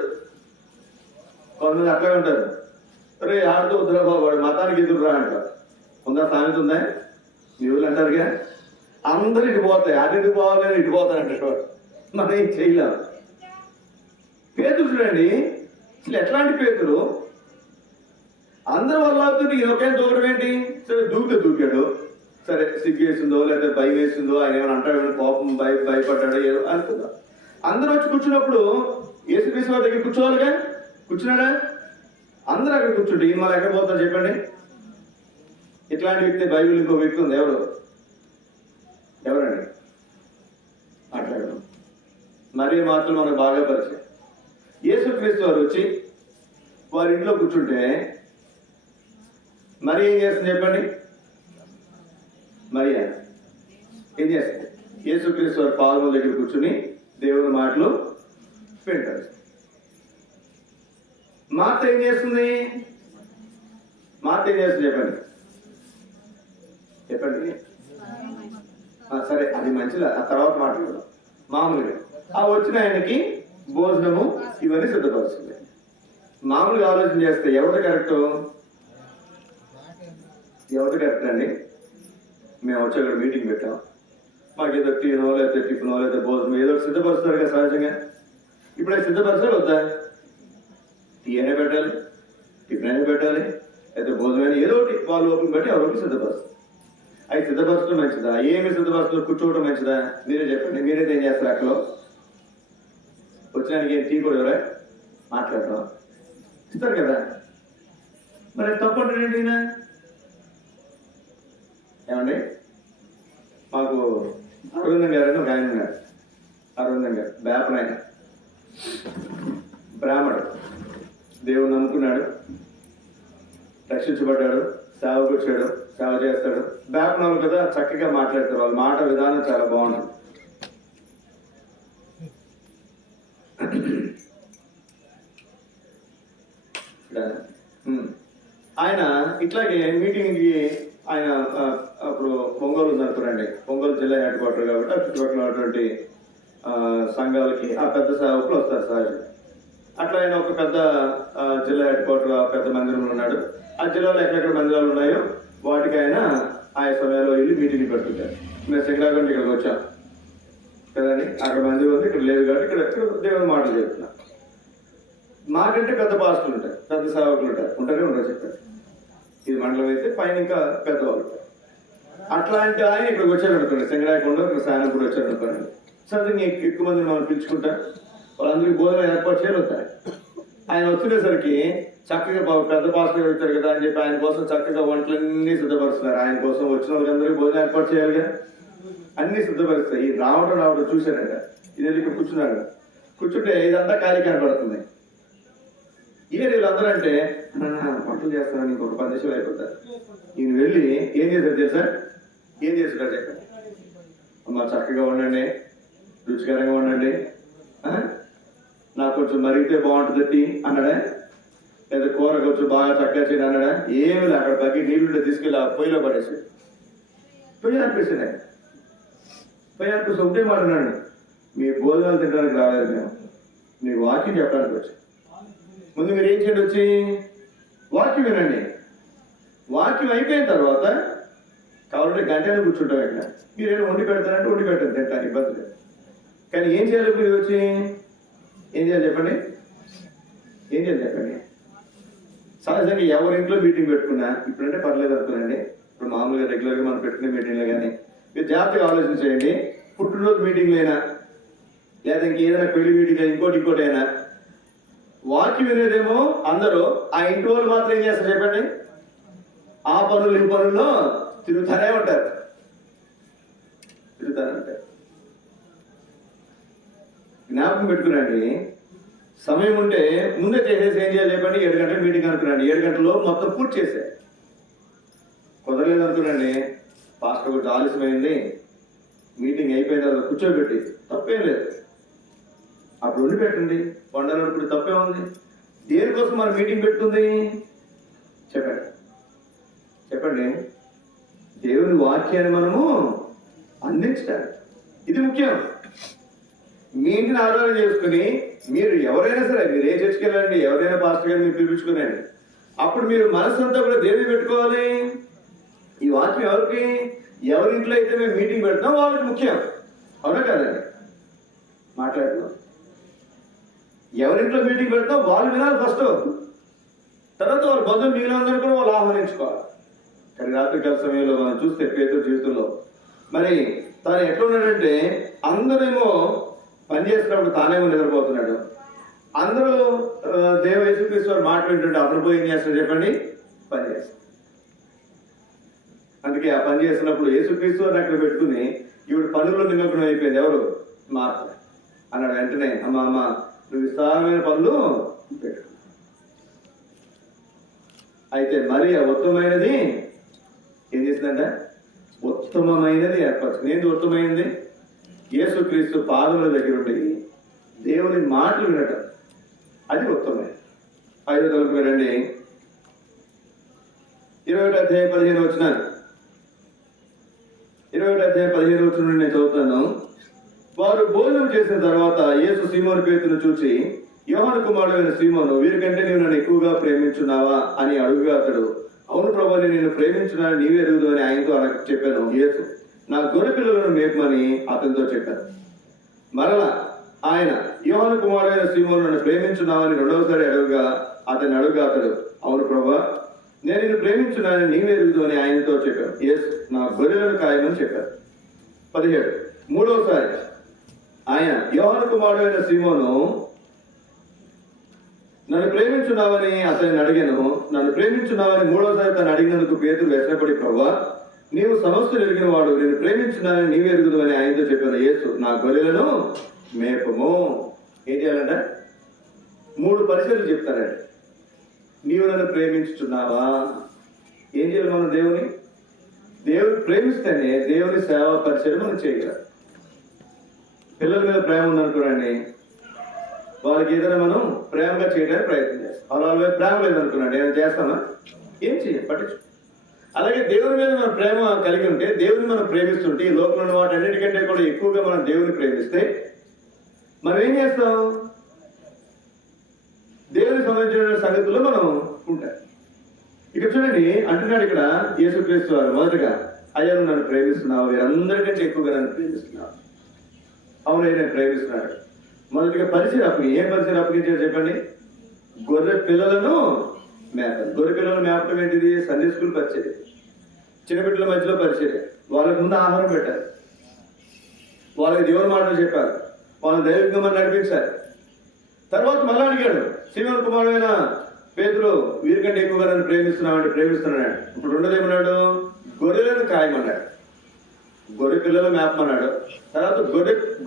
కొంతమంది అట్లా ఉంటారు, రే ఆడుతూ వద్దురా బాబు, వాడు మతానికి ఎదురురా అంటారు. ఉందా? సామెత ఉందా? మీ ఊళ్ళు అంటారుగా, అందరూ ఇటు పోతాయి, అటు ఇటు పోవాలని ఇటు పోతారంటారు. మనం ఏం చేయలేము. పేతురు చూడండి, అసలు ఎట్లాంటి పేతురు? అందరూ వల్ల అవుతుంది, ఈయన ఒకే దూకడం ఏంటి? సరే దూకాడు, సరే సిగ్గు వేసిందో లేకపోతే భయం వేసిందో, ఆయన ఏమైనా అంటాడు, కోపం భయపడ్డాడో ఏదో అనుకుందా. అందరూ వచ్చి కూర్చున్నప్పుడు యేసుక్రీస్తు వారి దగ్గర కూర్చోవాలిగా, కూర్చున్నాడా? అందరూ అక్కడ కూర్చుంటే ఈయన మళ్ళీ ఎక్కడ పోతారు చెప్పండి? ఇట్లాంటి వ్యక్తి బైబిల్ ఇంకో వ్యక్తి ఉంది, ఎవరండి? మాట్లాడడం మరీ మాత్రం మనకు బాగా పరిచయం. యేసుక్రీస్తు వారు వచ్చి వారి ఇంట్లో కూర్చుంటే మరి ఏం చేస్తుంది చెప్పండి? మరియా ఏం చేస్తుంది? యేసుక్రీస్తు వారి పాదముల దగ్గర కూర్చుని దేవుని మాటలు వింటారు. మార్త ఏం చేస్తుంది? చెప్పండి. సరే అది మంచిది, ఆ తర్వాత మాట్లాడదాం. మామూలుగా ఆ వచ్చిన ఆయనకి భోజనము ఇవన్నీ సిద్ధపరుస్తుంది. మామూలుగా ఆలోచన చేస్తే ఎవరు కరెక్ట్ అండి? మేము వచ్చి అక్కడ మీటింగ్ పెట్టాం, మాకేదో టీనో లేకపోతే టిఫినో లేకపోతే భోజనం ఏదో సిద్ధపరుస్తారు కదా సహజంగా. ఇప్పుడే సిద్ధపరచాలి వద్దా? టీ అయినా పెట్టాలి, టిఫిన్ అయినా పెట్టాలి, అయితే భోజనం అయినా ఏదో ఒకటి వాళ్ళు ఓపిక బట్టి ఎవరికి సిద్ధపరుస్తారు. అవి సిద్ధపరచడం మంచిదా? ఏమి సిద్ధపరచడం? కూర్చోవడం మంచిదా? మీరే చెప్పండి. మీరైతే ఏం చేస్తారు? అక్కడ వచ్చినానికి ఏం టీ కూడా ఎవరా మాట్లాడటం ఇస్తారు కదా, మరి తప్పండి. ఏమండి, మాకు అరవిందం గారు ఒక ఆయన ఉన్నారు. అరవిందం గారు బేపనాయన, బ్రాహ్మడు, దేవుడు నమ్ముకున్నాడు, రక్షించబడ్డాడు, సేవకు వచ్చాడు, సేవ చేస్తాడు. బేపనాలు కదా చక్కగా మాట్లాడతారు, వాళ్ళ మాట విధానం చాలా బాగుంటుంది. ఆయన ఇట్లాగే మీటింగ్కి ఆయన అప్పుడు ఒంగోలు ఉందనుకోండి, ఒంగోలు జిల్లా హెడ్ క్వార్టర్ కాబట్టి ఆ చుట్టుపక్కల ఉన్నటువంటి సంఘాలకి ఆ పెద్ద సేవకులు వస్తారు సహజంగా. అట్లా ఆయన ఒక పెద్ద జిల్లా హెడ్ క్వార్టర్ పెద్ద మందిరంలో ఉన్నాడు. ఆ జిల్లాలో ఎక్కడెక్కడ మందిరాలు ఉన్నాయో వాటికి ఆయన ఆయా సమయంలో వెళ్ళి మీటింగ్ పెడుతుంటారు. మేము సింగరాగండి ఇక్కడికి వచ్చాం కదండి, అక్కడ మందిరం ఉంది, ఇక్కడ లేదు కాబట్టి ఇక్కడ దేవుని మాటలు చెప్తున్నాం. మాకంటే పెద్ద పాస్టులు ఉంటారు, పెద్ద సేవకులు ఉంటారు చెప్తారు. ఇది మండలం అయితే పైన ఇంకా పెద్దవాళ్ళు ఉంటారు. అట్లాంటి ఆయన ఇక్కడికి వచ్చారు అనుకోండి, సింగరాయకుండా ఇక్కడ సాయం కూడా వచ్చారు అనుకోండి. సరే ఎక్కువ మందిని మనం పిలుచుకుంటారు, వాళ్ళందరికీ భోజనం ఏర్పాటు చేయగలుగుతారు. ఆయన వచ్చేసరికి చక్కగా పెద్ద పాస్టర్ వచ్చారు కదా అని చెప్పి ఆయన కోసం చక్కగా వంటలన్నీ సిద్ధపరుస్తున్నారు. ఆయన కోసం వచ్చిన వాళ్ళందరికీ భోజనం ఏర్పాటు చేయాలిగా, అన్ని సిద్ధపరుస్తాయి. రావడం చూశారంట, ఇది ఇక్కడ కూర్చున్నాడు. కూర్చుంటే ఇదంతా ఖాళీ కనపడుతుంది. ఇదే వీళ్ళందరూ అంటే వంటలు చేస్తానని ఇంకొక 10 నిమిషాలు అయిపోతారు. ఈయన వెళ్ళి ఏం చేశాడు తెలుసా? ఏం చేస్తాడు చెప్పండి. అమ్మ చక్కగా ఉండండి, రుచికరంగా ఉండండి, నాకు కొంచెం మరిగితే బాగుంటుంది అన్నాడా? లేదా కూర కొంచెం బాగా చక్కగా చేయండి అన్నాడా? ఏమి లేదు. అక్కడ బగ్గి నీళ్ళు తీసుకెళ్ళి ఆ పొయ్యిలో పడేసాడు. పొయ్యి అనిపిస్తుంది. పొయ్యి అనిపిస్తే ఒకటే మాట అన్నాడు, మీ భోజనాలు తినడానికి రాలేదు, మేము మీ వాక్యం చెప్పడానికి వచ్చి. ముందు మీరు ఏం చేయండి, వచ్చి వాక్యం వినండి. వాక్యం అయిపోయిన తర్వాత కావాలంటే గంటలు కూర్చుంటాం. ఇక్కడ మీరేమో వండి పెడతారంటే వండి పెట్టండి, తింటాను, ఇబ్బంది లేదు. కానీ ఏం చేయాలి? మీరు వచ్చి ఏం చేయాలి చెప్పండి? ఏం చేయాలి చెప్పండి? సహజంగా ఎవరింట్లో మీటింగ్ పెట్టుకున్నా, ఇప్పుడంటే పర్లేదు అనుకున్నాండి, ఇప్పుడు మామూలుగా రెగ్యులర్గా మనం పెట్టుకునే మీటింగ్లో కానీ మీరు జాగ్రత్తగా ఆలోచించేయండి. పుట్టినరోజు మీటింగ్లు అయినా లేదా ఇంకేదైనా పెళ్లి మీటింగ్ ఇంకోటి అయినా వాక్యం వినేదేమో అందరూ, ఆ ఇంటి వాళ్ళు మాత్రం ఏం చేస్తారు చెప్పండి? ఆ పనులు ఈ పనుల్లో తిరుగుతానే ఉంటారు. జ్ఞాపకం పెట్టుకురండి. సమయం ఉంటే ముందే చేసేసి ఏం చేయాలి చెప్పండి? 7 గంటల మీటింగ్ అనుకురండి, 7 గంటల్లో మొత్తం పూర్తి చేశారు. కుదరలేదు అనుకురండి, పాస్టర్ కొంచెం ఆలస్యమైంది, మీటింగ్ అయిపోయిన తర్వాత కూర్చోబెట్టి తప్పేం లేదు, అప్పుడు ఉండి పెట్టండి. వండాలనుకుంటే తప్పే ఉంది. దేనికోసం మనం మీటింగ్ పెట్టుకుంది చెప్పండి? చెప్పండి. దేవుని వాక్యాన్ని మనము అందించడానికి ఇది ముఖ్యం. మీ ఇంటిని ఆధారం చేసుకుని మీరు ఎవరైనా సరే, మీరు ఏ చర్చికి వెళ్ళండి, ఎవరైనా పాస్టర్ గారు మీరు పిలిపించుకునండి, అప్పుడు మీరు మనసంతా కూడా దేవుని పెట్టుకోవాలి. ఈ వాక్యం ఎవరికి, ఎవరింట్లో అయితే మేము మీటింగ్ పెడతాం వాళ్ళకి ముఖ్యం. అవునా కాదండి? మాట్లాడుతున్నాం. ఎవరింట్లో మీటింగ్ పెడతాం వాళ్ళు వినాలి ఫస్ట్, తర్వాత వాళ్ళ బంధువులు మిగిలినందరూ కూడా వాళ్ళు ఆహ్వానించుకోవాలి. కానీ రాత్రికాల సమయంలో మనం చూస్తే పేతురు జీవితంలో మరి తాను ఎట్లా ఉన్నాడంటే, అందరేమో పనిచేస్తున్నప్పుడు తానేమో నిద్రపోతున్నాడు, అందరూ దేవ యేసుక్రీస్తు మాట వింటుంటే అతను పోయి ఏం చేస్తాడు చెప్పండి? పని చేస్తాడు. అందుకే ఆ పని చేస్తున్నప్పుడు యేసుక్రీస్తు అక్కడ పెట్టుకుని ఈవిడ పనుల్లో నిమగ్నం అయిపోయింది. ఎవరు? మార్త అన్నాడు. వెంటనే అమ్మ నువ్వు విస్తారమైన పనులు పెట్టు. అయితే మరి ఉత్తమమైనది ఏం చేసిందంట? ఉత్తమమైనది ఏర్పరచుకుంది. ఏంటి ఉత్తమమైనది? యేసుక్రీస్తు పాదముల దగ్గర ఉండి దేవుని మాటలు వినటం, అది ఉత్తమమైనది. 5వ తలుపు వినండి, 21వ అధ్యాయం 15వ వచనం. 21వ అధ్యాయం 15వ వచనం నేను చదువుతాను. వారు భోజనం చేసిన తర్వాత యేసు సీమోను పేతురును చూసి, యోహాను కుమారుడైన సీమోను, వీరికంటే నీవు నన్ను ఎక్కువగా ప్రేమించున్నావా అని అడుగుగా అతడు, అవును ప్రభువా, నేను ప్రేమించున్నాను, నీవే ఎరుగుదు అని ఆయనతో చెప్పాను. యేసు, నా గొర్రె పిల్లలను మేపమని అతనితో చెప్పాను. మరలా ఆయన, యోహాను కుమారుడైన సీమోను, నన్ను ప్రేమించున్నావని 2వసారి అడుగుగా అతడు, అవును ప్రభువా, నేను నిన్ను ప్రేమించున్నానని నీవే ఎరుగుదు అని ఆయనతో చెప్పాను. యేసు, నా గొర్రెలను కాయమని చెప్పారు. 17 3వసారి ఆయన, యోహాను కుమారుడైన సీమోను, నన్ను ప్రేమించున్నావని అతన్ని అడిగాను. నన్ను ప్రేమించున్నావని 3వసారి తను అడిగినందుకు పేతురు వ్యసనపడి, ప్రభువా, నీవు సమస్యలు ఎరిగిన వాడు, నేను ప్రేమించున్నానని నీవే ఎరుగుదు అని ఆయనతో చెప్పాను. యేసు, నా గొర్రెలను మేపము. ఏం చేయాలంట? 3 పరిచయాలు చెప్తారండి. నీవు నన్ను ప్రేమించుచున్నావా? ఏం చేయాలి మనం? దేవుని ప్రేమిస్తేనే దేవుని సేవా పరిచయం మనం చేయగలం. పిల్లల మీద ప్రేమ ఉందనుకోండి, వాళ్ళకి ఏదైనా మనం ప్రేమగా చేయడానికి ప్రయత్నం చేస్తాం. వాళ్ళ మీద ప్రేమ లేదనుకున్నాండి, ఏమైనా చేస్తామా? ఏం చేయాలి? పట్టించు. అలాగే దేవుని మీద మనం ప్రేమ కలిగి ఉంటే, దేవుని మనం ప్రేమిస్తుంటే, ఈ లోకంలో ఉన్న వాటి అన్నిటికంటే కూడా ఎక్కువగా మనం దేవుని ప్రేమిస్తే మనం ఏం చేస్తాం? దేవునికి సంబంధించిన సంగతుల్లో మనం ఉంటాం. ఇక్కడ చూడండి, అంటున్నాడు ఇక్కడ యేసుక్రీస్తు వారు, మొదటగా, అయ్యా నువ్వు నన్ను ప్రేమిస్తున్నావు, వీరందరికంటే ఎక్కువగా నన్ను ప్రేమిస్తున్నావు. అవునయ్య నేను ప్రేమిస్తున్నాడు. మొదటిగా పరిచయం అప్పగి, ఏం పరిచయం అప్పగించారు చెప్పండి? గొర్రె పిల్లలను మేపడం. గొర్రె పిల్లలను మేపడం ఏంటిది? సండే స్కూల్ పరిచయం, చిన్నపిల్లల మధ్యలో పరిచయం. వాళ్ళకి ముందు ఆహారం పెట్టారు, వాళ్ళకి దేవుని మాటలు చెప్పారు, వాళ్ళని దైవికంగా నడిపించారు. తర్వాత మళ్ళా అడిగాడు, సీమోను కుమారుడైన పేతురు, వీరికంటే ఎక్కువగా నన్ను ప్రేమిస్తున్నామంటే ప్రేమిస్తున్నాడు. ఇప్పుడు రెండోదేమన్నాడు? గొర్రెలను కాయమన్నాడు, గొర్రె పిల్లలు మేపమన్నాడు. తర్వాత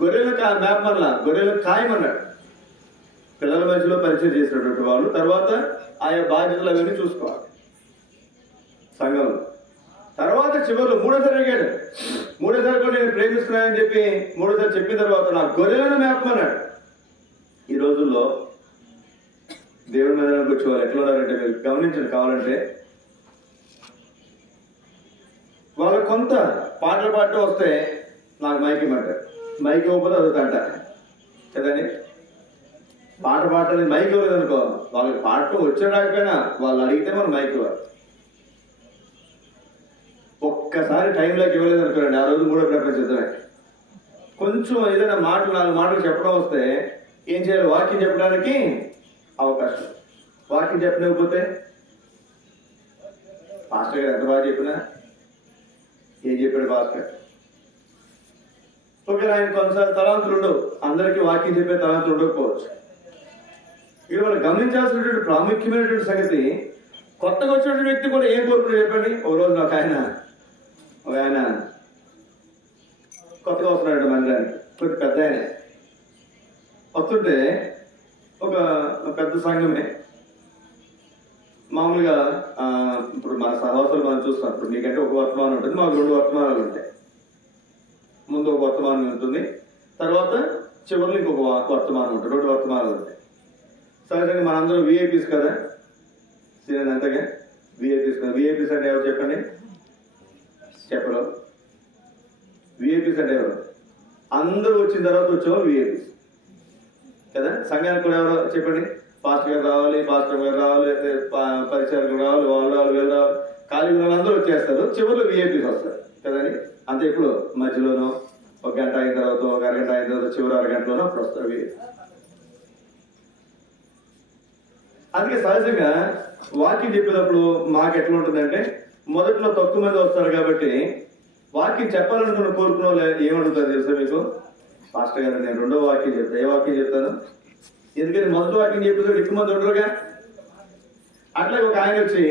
గొర్రెలు మేపమన్నా గొర్రెలు కాయమన్నాడు. పిల్లల మధ్యలో పరిచయం చేసినటువంటి వాళ్ళు తర్వాత ఆయా బాధ్యతలు అవన్నీ చూసుకోవాలి సంఘంలో. తర్వాత చివరిలో మూడోసారి అడిగాడు. మూడోసారి కూడా నేను ప్రేమిస్తున్నానని చెప్పి మూడోసారి చెప్పిన తర్వాత నా గొర్రెలను మేపమన్నాడు. ఈ రోజుల్లో దేవుడి మందిరానికి వచ్చే వాళ్ళు ఎట్లా ఉన్నారంటే మీరు గమనించండి. కావాలంటే వాళ్ళు కొంత పాటలు పాడటం వస్తే నాకు మైక్ ఇమ్మంటారు, మైక్ ఇవ్వకపోతే అదొకంట కదండి. పాట పాడటానికి మైక్ ఇవ్వలేదు అనుకో, వాళ్ళకి పాడటం వచ్చే రాకపోయినా వాళ్ళు అడిగితే మనం మైక్ ఇవ్వాలి. ఒక్కసారి టైంలోకి ఇవ్వలేదు అనుకోండి, ఆ రోజు మూడో ప్రపంచ యుద్ధమే. కొంచెం ఏదైనా మాటలు 4 మాటలు చెప్పడం వస్తే ఏం చేయాలి? వాక్యం చెప్పడానికి అవకాశం. వాక్యం చెప్పలేకపోతే పాస్టర్ గారు ఎంత బాగా చెప్పినా ఏం చెప్పాడు పాస్టర్? ఒకవేళ ఆయన కొన్నిసార్లు తలాంతులు ఉండవు, అందరికీ వాక్యం చెప్పే తలాంతులు ఉండకపోవచ్చు. ఇక్కడ మనం గమనించాల్సినటువంటి ప్రాముఖ్యమైనటువంటి సంగతి, కొత్తగా వచ్చినటువంటి వ్యక్తి కూడా ఏం కోరుకుని చెప్పండి. ఒక రోజు నాకు ఆయన కొత్తగా వస్తున్నాడు మందిరానికి, కొంచెం పెద్ద ఆయన వస్తుంటే ఒక పెద్ద సంఘమే మామూలుగా ఇప్పుడు మన సహవాసాలు మనం చూస్తాం. ఇప్పుడు మీకంటే ఒక వర్తమానం ఉంటుంది, మాకు 2 వర్తమానాలు ఉంటాయి. ముందు ఒక వర్తమానం ఉంటుంది, తర్వాత చివరిలో ఇంకొక వర్తమానం ఉంటుంది. 2 వర్తమానాలు ఉంటాయి. సహజంగా మనందరం విఐపీస్ కదా, సీనియర్ అంతగా విఐపీస్ కదా. విఐపీస్ అంటే ఎవరు చెప్పండి? చెప్పరు. విఐపీస్ అంటే ఎవరు? అందరూ వచ్చిన తర్వాత వచ్చేవాళ్ళు విఐపీస్ కదా. సంఘానికి కూడా ఎవరో చెప్పండి? పాస్టర్ గారు రావాలి, పాస్టర్ గారు రావాలి, లేకపోతే పరిచారకులు రావాలి, వాళ్ళు రావాలి, వీళ్ళు రావాలి, ఖాళీ అందరూ వచ్చేస్తారు. చివరిలో విఐపీస్ వస్తారు కదండి. అంతే ఇప్పుడు మధ్యలోనో 1 గంట అయిన తర్వాత, 1 అరగంట అయిన తర్వాత, చివరి అరగంటలోనో అప్పుడు వస్తారు విఐపీస్. అందుకే సహజంగా వాక్యం చెప్పేటప్పుడు మాకు ఎట్లా ఉంటుందంటే, మొదట్లో తక్కువ మంది వస్తారు కాబట్టి వాక్యం చెప్పాలనుకున్న కోరుకున్న వాళ్ళు ఏమడుగుతారు తెలుసా మీకు? పాస్టర్ గారు నేను 2వ వాక్యం చెప్తాను. ఏ వాక్యం చెప్తాను? ఎందుకని మొదటి వాక్యం చెప్పేది ఎక్కువ మంది ఉండరుగా. అట్లాగే ఒక ఆయన వచ్చి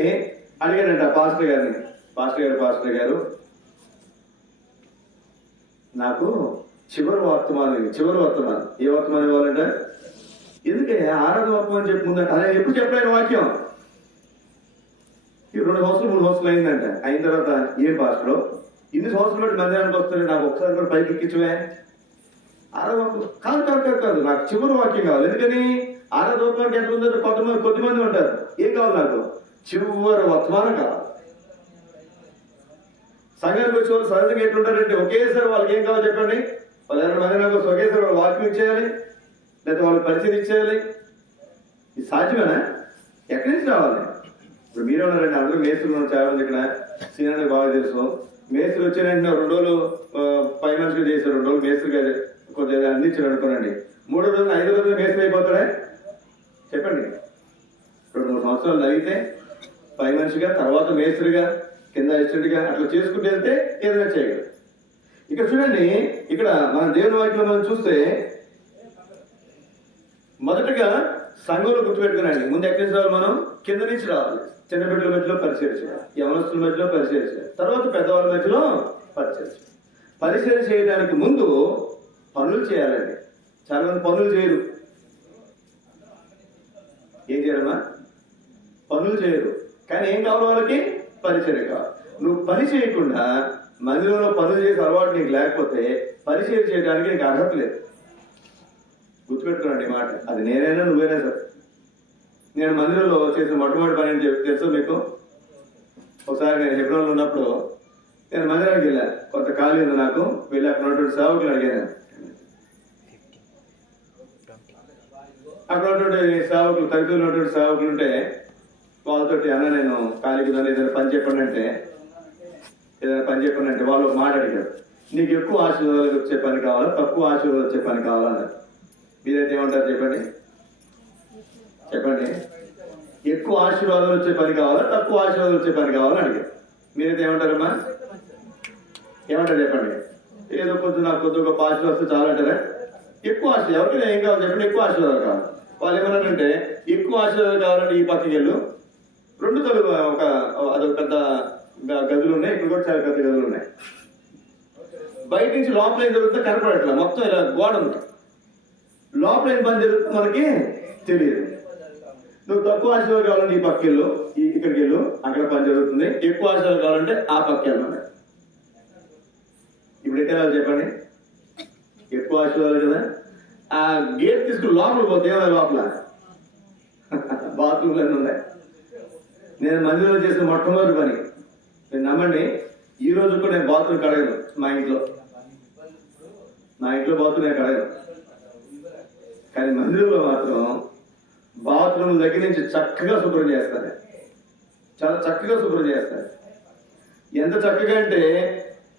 అడిగాడంట పాస్టర్ గారిని, పాస్టర్ గారు నాకు చివరి వర్తమానం. ఏ వర్తమానం ఇవ్వాలంట? ఎందుకే ఆరాధన వర్తమానం చెప్పు ముందంట. అదే ఎప్పుడు చెప్పలేని వాక్యం. ఈ 2 సంవత్సరాలు 3 సంవత్సరాలు అయిందంట. అయిన తర్వాత ఏం పాస్టర్ ఇన్ని సంవత్సరాలు బట్టి మందిరానికి వస్తుంది, నాకు ఒకసారి కూడా పైకి ఎక్కించవే? కాదు, నాకు చివరి వాక్యం కావాలి. ఎందుకని? ఆరాధన వర్తమానం ఎంత ఉందంటే కొద్దిమంది ఉంటారు. ఏం కావాలి? నాకు చివరి వర్తమానం కావాలి. సంఘానికి వచ్చే వాళ్ళు సహజంగా ఎట్లుంటారంటే ఒకేసారి వాళ్ళకి ఏం కావాలి చెప్పండి? వాళ్ళు 2 మందిరానికి వస్తే ఒకేసారి వాళ్ళు వాక్యం ఇచ్చేయాలి, లేకపోతే వాళ్ళు పరిచయం ఇచ్చేయాలి. ఇది సాధ్యమేనా? ఎక్కడి నుంచి రావాలి? ఇప్పుడు మీరే ఉన్నారండి, అందరూ మేస్త్రులు చాలా మంది ఇక్కడ. సీనియర్ బాగా తెలుసు. మేస్త్రి వచ్చిన 2 రోజులు పై మనిషిగా చేశారు, 2 రోజులు మేస్త్రిగా కొద్దిగా అందించారు అనుకోనండి. 3వ రోజున 5వ రోజున మేస్త్రి అయిపోతాడే చెప్పండి. 2-3 సంవత్సరాలు జరిగితే పై మనిషిగా, తర్వాత మేస్త్రిగా, కింద అసిస్టెంట్గా అట్లా చేసుకుంటూ వెళ్తే ఏదైనా చేయగలరు. ఇక్కడ చూడండి, ఇక్కడ మన దేవుని వాక్యంలో మనం చూస్తే మొదటగా సంఘంలో గుర్తుపెట్టుకునండి. ముందు ఎక్కడి నుంచి రావాలి? మనం కింద నుంచి రావాలి. చిన్న బిడ్డల మధ్యలో పరిచయం చేయాలి, యవనస్తుల మధ్యలో పరిచయం చేయాలి, తర్వాత పెద్దవాళ్ళ మధ్యలో పరిచయం చేయాలి. పరిచయం చేయడానికి ముందు పనులు చేయాలండి. చాలా మంది పనులు చేయరు. ఏం చేయరమ్మా? పనులు చేయరు. కానీ ఏం కావాలి వాళ్ళకి? పరిచయం కావాలి. నువ్వు పని చేయకుండా మందిరంలో పనులు చేసే అలవాటు నీకు లేకపోతే పరిచయం చేయడానికి నీకు అర్హత లేదు. గుర్తుపెట్టుకోండి మాట. అది నేనైనా నువ్వైనా సరే. నేను మందిరంలో చేసిన మొట్టమొదటి పని అని తెలుసు మీకు. ఒకసారి నేను హెబ్రోన్లో ఉన్నప్పుడు నేను మందిరానికి వెళ్ళా. కొంత ఖాళీ ఉంది నాకు. వెళ్ళి అక్కడ ఉన్నటువంటి సేవకులు అడిగాను. అక్కడ ఉన్నటువంటి సేవకులు, తరగతిలో ఉన్నటువంటి సేవకులు ఉంటే వాళ్ళతోటి అన్న నేను ఖాళీకి ఏదైనా పని చెప్పండి అంటే వాళ్ళు మాట అడిగారు, నీకు ఎక్కువ ఆశీర్వాదాలు వచ్చే పని కావాలా, తక్కువ ఆశీర్వాదాలు వచ్చే పని కావాలా అన్నారు. మీరైతే ఏమంటారు చెప్పండి? ఎక్కువ ఆశీర్వాదాలు వచ్చే పని కావాలా, తక్కువ ఆశీర్వాదాలు వచ్చే పని కావాలని అడిగారు. మీరైతే ఏమంటారమ్మా? ఏమంటారు చెప్పండి? ఏదో కొంచెం నాకు కొద్దిగా గొప్ప ఆశీర్వాదం వస్తే చాలా అంటారా? ఎక్కువ ఆశీర్వాదం ఎవరికైనా ఏం కావాలి చెప్పండి? ఎక్కువ ఆశీర్వాదాలు కావాలి. వాళ్ళు ఏమన్నారంటే ఎక్కువ ఆశీర్వాదాలు కావాలంటే ఈ పక్కకి వెళ్ళు, 2 తలుపు అదొక పెద్ద గదులు ఉన్నాయి, ఇక్కడ కూడా చాలా పెద్ద గదులు ఉన్నాయి. బయట నుంచి లోపల ఏం జరుగుతుందో కనపడట్లా, మొత్తం ఇలా గోడ ఉంది. లోపల ఏం పని జరుగుతుంది మనకి తెలియదు. నువ్వు తక్కువ ఆశీర్వాదం కావాలంటే ఈ పక్క వెళ్ళు, ఇక్కడికి వెళ్ళు, అక్కడ పని జరుగుతుంది. ఎక్కువ ఆశీర్వాదం కావాలంటే ఆ పక్క వెళ్ళాలి. ఇప్పుడు ఎక్కడ వెళ్ళాలి చెప్పండి? ఎక్కువ ఆశీర్వాదాలు కదా. ఆ గేట్ తీసుకుని లోపల పోతే ఏమైనా లోపల బాత్రూమ్లు అన్నీ ఉన్నాయి. నేను మందిరంలో చేసిన మొట్టమొదటి పని, నేను నమ్మండి, ఈ రోజు కూడా నేను బాత్రూమ్ కడగను. మా ఇంట్లో బాత్రూమ్ నేను కడగను. కానీ మందిరంలో మాత్రం బాత్రూమ్ దగ్గర నుంచి చక్కగా శుభ్రం చేస్తారు. చాలా చక్కగా శుభ్రం చేస్తారు. ఎంత చక్కగా అంటే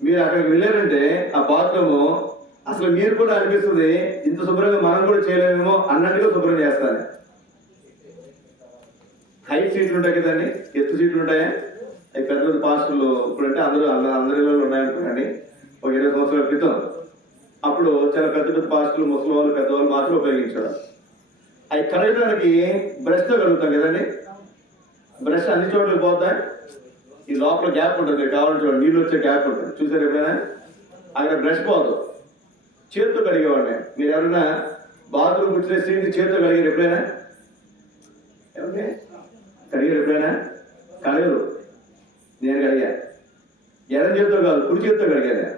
మీరు అక్కడికి వెళ్ళారంటే ఆ బాత్రూము అసలు మీరు కూడా అనిపిస్తుంది ఇంత శుభ్రంగా మనం కూడా చేయలేమేమో అన్నట్టుగా శుభ్రం చేస్తారు. హైట్ సీట్లు ఉంటాయి కదండి, ఎత్తు సీట్లు ఉంటాయా? అవి పెద్ద పెద్ద పాస్టర్లు ఇప్పుడంటే అందరిలో ఉన్నాయనుకోండి. ఒక 20 సంవత్సరాల క్రితం అప్పుడు చాలా పెద్ద పెద్ద పాస్టర్లు, ముసలి వాళ్ళు, పెద్దవాళ్ళు మాత్రం ఉపయోగించారు. అవి కడగడానికి బ్రష్తో కడుగుతాం కదండి. బ్రష్ అన్ని చోట్లకి పోతాయి. ఈ లోపల గ్యాప్ ఉంటుంది, కావాలంటే చూడండి, నీళ్ళు వచ్చే గ్యాప్ ఉంటుంది. చూసారు ఎప్పుడైనా? అక్కడ బ్రష్ పోదు, చేతితో కడిగేవాడిని. మీరు ఎవరైనా బాత్రూమ్ కూర్చునే సీట్ని చేతితో కడిగారు ఎప్పుడైనా? ఏమంటే కడిగారు ఎప్పుడైనా? కడగరు. నేను కడిగా. ఎడం చేతితో కాదు, కుడి చేతితో కడిగాను.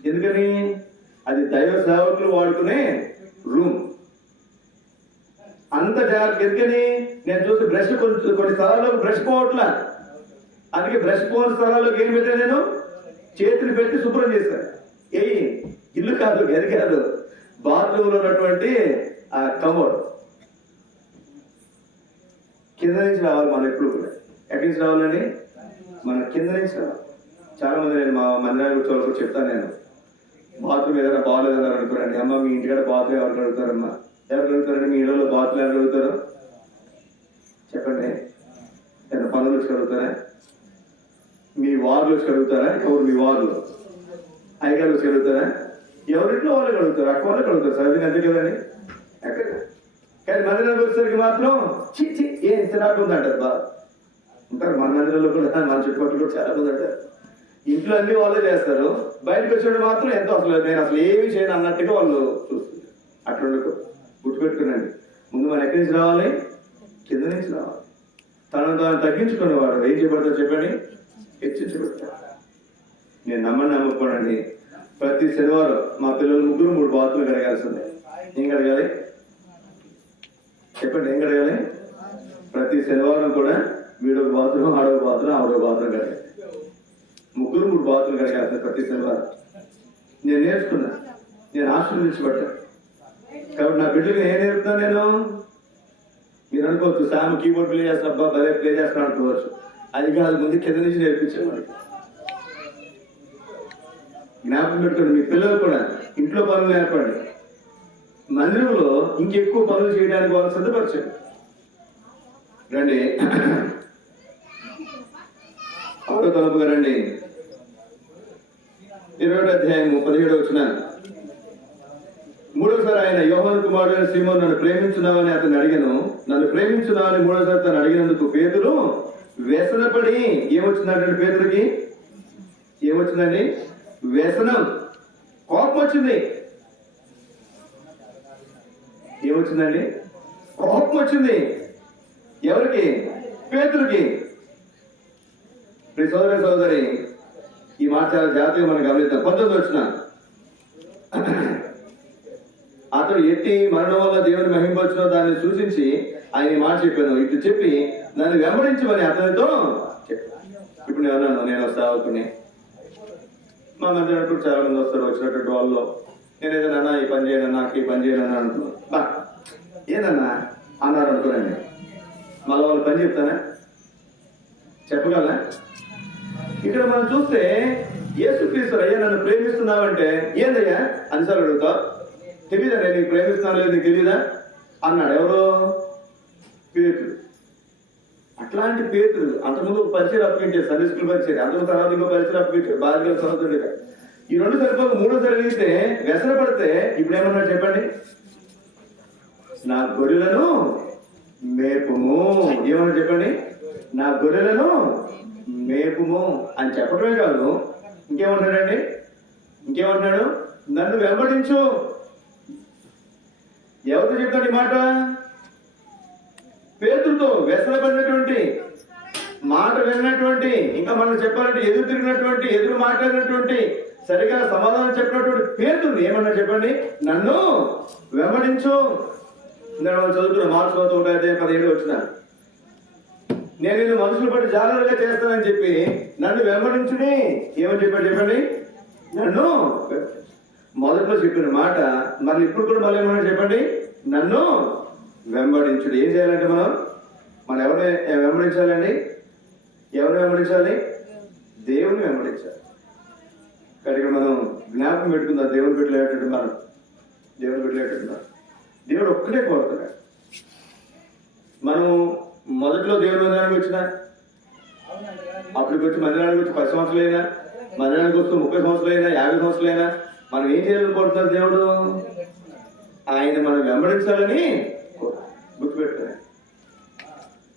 ఎందుకని? అది దైవ సేవకులు వాడుకునే రూమ్. అంత జాగ్రత్త. ఎందుకని? నేను చూసి బ్రష్ కొన్ని స్థలాల్లో బ్రష్ పోవట్లా. అందుకే బ్రష్ పోని స్థలాల్లోకి ఏం పెట్టాను? నేను చేతిని పెట్టి శుభ్రం చేశాను. ఇల్లు కాదు, గది కాదు, బాత్రూంలో ఉన్నటువంటి ఆ కమోడ్. కింద నుంచి రావాలి మనం ఎప్పుడు కూడా. ఎక్కడి నుంచి రావాలండి? మన కింద నుంచి రావాలి. చాలా మంది నేను మా మందిరానికి కూర్చోవాల్సి చెప్తాను. నేను బాత్రూమ్ ఏదైనా బాగాలేదన్నారు అనుకోరండి, అమ్మ మీ ఇంటికాడ బాత్రూమ్ ఎవరు కడుగుతారమ్మా? ఎవరు కడుగుతారండి? మీ ఇళ్ళలో బాత్రూమ్ ఎవరు కడుగుతారు చెప్పండి? ఏదైనా పనులు వచ్చి కడుగుతారా? మీ వార్లు వచ్చి కడుగుతారా? ఎవరు మీ వార్లు? అయ్యగారు వచ్చి కడుగుతారా? ఎవరింట్లో వాళ్ళు కడుగుతారు, అక్క వాళ్ళు కడుగుతారు. సరే అంతే కదండి. ఎక్కడ? కానీ మందిరానికి వచ్చేసరికి మాత్రం చి ఏం చిరాకు ఉందంటారు. బాగా ఉంటారు మన మందిరంలో కూడా, మన చుట్టుపక్కల కూడా చాలా మంది అంటారు. ఇంట్లో అన్ని వాళ్ళే చేస్తారు, బయటకు వచ్చేవాడు మాత్రం ఎంతో నేను అసలు ఏమీ చేయను అన్నట్టుగా వాళ్ళు చూస్తారు. అట్లా గుర్తుపెట్టుకునండి. ముందు మనం ఎక్కడి నుంచి రావాలి? కింద నుంచి రావాలి. తనను తాను తగ్గించుకునేవాడు ఏం చేయబడతారు చెప్పండి? హెచ్చించబడతారు. నేను నమ్మకపోనండి, ప్రతి శనివారం మా పిల్లలు 3 బాత్రూమ్లు కడగాల్సిందే. ఏం కడగాలి చెప్పండి? ఏం కడగాలి? ప్రతి శనివారం కూడా వీడొక బాత్రూమ్, ఆడొక బాత్రూమ్, ఆవిడొక బాత్రూమ్ కడగాలి. 3 బాత్రూమ్లు కడగాల్సింది ప్రతి శనివారం. నేను నేర్చుకున్నా, నేను ఆశీర్వదించబడ్డా. కాబట్టి నా బిడ్డలకు ఏం నేర్పుతాను నేను? మీరు అనుకోవచ్చు సామ్ కీబోర్డ్ ప్లే చేస్తున్నా, అబ్బా భలే ప్లే చేస్తున్నా అనుకోవచ్చు. అది కాదు, ముందు కింద నుంచి నేర్పించేవాడు. జ్ఞాపకం పెట్టుకోండి. మీ పిల్లలు కూడా ఇంట్లో పనులు నేర్పండి. మందిరంలో ఇంకెక్కువ పనులు చేయడానికి వాళ్ళు సిద్ధపరచండి. రండి, 6వ తలుపుగా రండి. 20వ అధ్యాయం 17వ వచనం. మూడోసారి ఆయన యోహాను కుమారుడైన సీమోను నన్ను ప్రేమించున్నావని అతను అడిగాను. నన్ను ప్రేమించున్నావని మూడోసారి తను అడిగినందుకు పేతురు వ్యసనపడి ఏమొచ్చిందంటే పేతురికి ఏమొచ్చిందండి? వ్యసనం, కోపం వచ్చింది. ఏమొచ్చిందండి? కోపం వచ్చింది. ఎవరికి? పేతురికి. సోదరి ఈ మాట చాలా జాగ్రత్తగా మనం గమనిద్దాం. 19వ వచనం. అతడు ఎట్టి మరణం వల్ల దేవుని మహింపొచ్చునో దాన్ని సూచించి ఆయన మాట చెప్పాను. ఇటు చెప్పి నన్ను వెంబడించమని అతనితో చెప్పాను. ఇప్పుడు నేను అన్నాను, నేను వస్తా అవుతున్నా. మా మందిరానికి కూడా చాలా మంది వస్తారు. వచ్చినటువంటి వాళ్ళు నేను ఏదైనా ఈ పని చేయనన్నా, నాకు ఈ పని చేయనన్నా అనుకున్నాను. బా ఏదన్నా అన్నారు అనుకోనండి, మళ్ళీ వాళ్ళు పని చెప్తానా? చెప్పగలనా? ఇక్కడ మనం చూస్తే యేసుక్రీస్తు అయ్యా నన్ను ప్రేమిస్తున్నావంటే ఏందయ్యా అన్నిసార్లు అడుగుతా? తెలీదా నేను నీకు ప్రేమిస్తున్నాను లేదు, నీకు తెలీదా అన్నాడు. ఎవరు? పేతురు. అట్లాంటి పేతురు అంతకుముందు ఒక పరిచయం అప్పగించారు, సండే స్కూల్ పరిచయం. అంతకు తర్వాత ఇంకో పరిచయం అప్పగించారు, బాధ్యత చదువుతుండేగా. ఈ 2 సరిపోక 3వ అడిగితే వ్యసన పడితే ఇప్పుడు ఏమన్నాడు చెప్పండి? నా గొర్రెలను మేపుము. ఏమన్నా చెప్పండి? నా గొర్రెలను మేపుము అని చెప్పడమే కాదు, ఇంకేమంటాడండి? ఇంకేమంటున్నాడు? నన్ను వెంబడించు. ఎవరితో చెప్తాడు ఈ మాట? పేతురుతో వ్యసనపడినటువంటి, మాట విన్నటువంటి, ఇంకా మనం చెప్పాలంటే ఎదురు తిరిగినటువంటి, ఎదురు మాట్లాడినటువంటి, సరిగా సమాధానం చెప్పినటువంటి పేతురు ఏమన్నా చెప్పండి, నన్ను వెంబడించు. నేను చదువుతున్న మార్క్స్ 1:17 వచ్చిన, నేను నిన్ను మనుషులు బట్టి జాగ్రత్తగా చేస్తానని చెప్పి నన్ను వెంబడించుని ఏమని చెప్పాడు చెప్పండి, నన్ను మొదట్లో చెప్పిన మాట మళ్ళీ ఇప్పుడు కూడా మళ్ళీ ఏమన్నా చెప్పండి, నన్ను వెంబడించుడు. ఏం చేయాలంటే మనం ఎవరిని వెంబడించాలండి? ఎవరిని వెంబడించాలి? దేవుని వెంబడించాలి. కాబట్టి మనం జ్ఞాపకం పెట్టుకుందాం, దేవుని పెట్టలేటట్టు మనం దేవుని పెట్టలేటట్టు దేవుడు ఒక్కటే కోరుతున్నాడు. మనం మొదట్లో దేవుని మందిరానికి వచ్చినా, అప్పటికి వచ్చి మందిరానికి వచ్చి 10 సంవత్సరాలైనా, మందిరానికి వస్తూ 30 సంవత్సరాలైనా, 50 సంవత్సరాలైనా మనం ఏం చేయాలని కోరుతున్నారు? దేవుడు ఆయన మనం వెంబడించాలని గుర్తుపెట్టుకున్నాడు.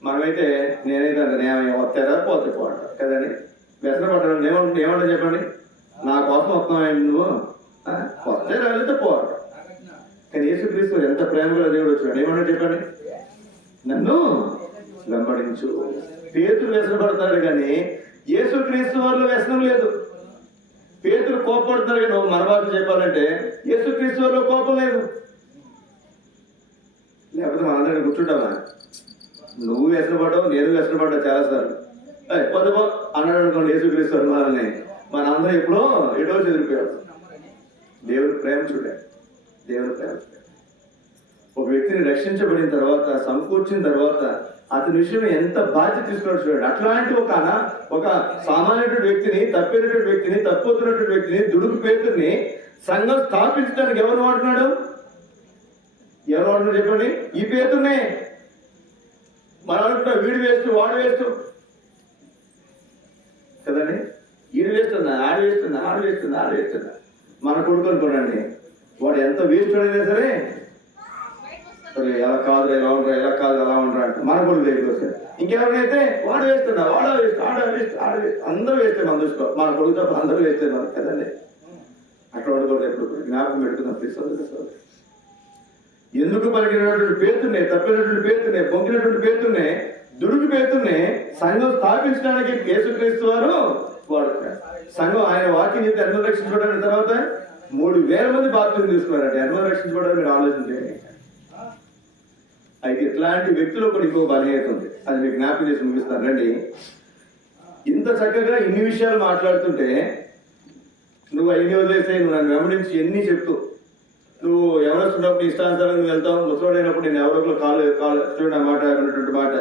మనమైతే నేనైతే నేను వస్తారా పోతే పోట కదండి, వ్యసన పడ్డాను. ఏమంటా చెప్పండి, నా కోసం వస్తున్నావు నువ్వు, వస్తే రాలేతే పోట. కానీ యేసుక్రీస్తు ఎంత ప్రేమగా దేవుడు వచ్చాడు. ఏమన్నా చెప్పండి, నన్ను వెంబడించు. పేతురు వ్యసన పడతాడు కానీ యేసుక్రీస్తు వారిలో వ్యసనం లేదు. పేతురు కోపడుతున్నాడు కానీ మన భాష చెప్పాలంటే యేసుక్రీస్తు వారిలో కోపం లేదు. లేకపోతే మనందరినీ కూర్చుంటావా, నువ్వు వ్యసన పడ్డావు, నేను వ్యసన పడ్డా చాలాసార్లు. పొద్దుపో అన్నాడు అనుకోండి యేసుక్రీస్తు వారి వాళ్ళని, మన అందరం ఎప్పుడో ఎటో చెదిరిపోయాడు. దేవుడు ప్రేమ చూడాలి, దేవుడు ప్రేమ చూడాలి. ఒక వ్యక్తిని రక్షించబడిన తర్వాత, సమకూర్చిన తర్వాత అతని విషయం ఎంత బాధ్యత తీసుకున్నాడు చూడండి. అట్లాంటి ఒక సామాన్యటువంటి వ్యక్తిని, తప్పినటువంటి వ్యక్తిని, తప్పుతున్నటువంటి వ్యక్తిని, దుడుకు పేతుని సంఘం స్థాపించడానికి ఎవరు వాడుతున్నాడు? ఎవరు వాడుతున్నారు చెప్పండి? ఈ పేతునే. మనం అనుకుంటా వీడు వేస్తూ వాడు వేస్తూ కదండి, వీడు వేస్తున్నా, ఆడు వేస్తున్నా, ఆడు వేస్తున్నా, ఆడు వేస్తున్నా. మన కొడుకు అనుకోండి, వాడు ఎంత వేస్ట్ అయినా సరే ఎలా కాదు ఎలా ఉండరా, ఎలా కాదు అలా ఉండరా అంటే మన కొడుకు దగ్గరికి వస్తాడు. ఇంకెవరినైతే వాడు వేస్తున్నా, వాడా వేస్తు, ఆడ వేస్తు, ఆడ వేస్తు, అందరూ వేస్తే మన దృష్టిలో, మన కొడుకు తప్ప అందరూ వేస్తే మనకు కదండి. అట్లా వాడుకోవడం ఎప్పుడు జ్ఞాపకం పెట్టుకున్నాం. ఎందుకు పలికినటువంటి పేతున్నే, తప్పినటువంటి పేతున్నే, పొంగినటువంటి పేతున్నే, దుడుకు పేతున్నే సంఘం స్థాపించడానికి యేసుక్రీస్తు వారు వాడుతున్నారు. సంఘం ఆయన వాక్యం చెప్తే ఎంతో రక్షించబడిన తర్వాత 3,000 మంది బాధ్యతలు తీసుకున్నారంటే ఎంతో రక్షించబడాలని మీరు ఆలోచించండి. అయితే ఇట్లాంటి వ్యక్తులు ఒకటి ఇంకో బలహీనత ఉంది, అది మీకు జ్ఞాపకం చేసి ముగిస్తాను రండి. ఇంత చక్కగా ఇన్ని విషయాలు మాట్లాడుతుంటే నువ్వు అన్ని వదిలేస్తే, నువ్వు నన్ను వెంబడించి ఎన్ని చెప్తూ, నువ్వు ఎవరొస్తున్నప్పుడు ఇష్టానుసారం నువ్వు వెళ్తావు, ముసలోడైనప్పుడు నేను ఎవరో కాలు చూడండి ఆ మాట అన్నటువంటి మాట.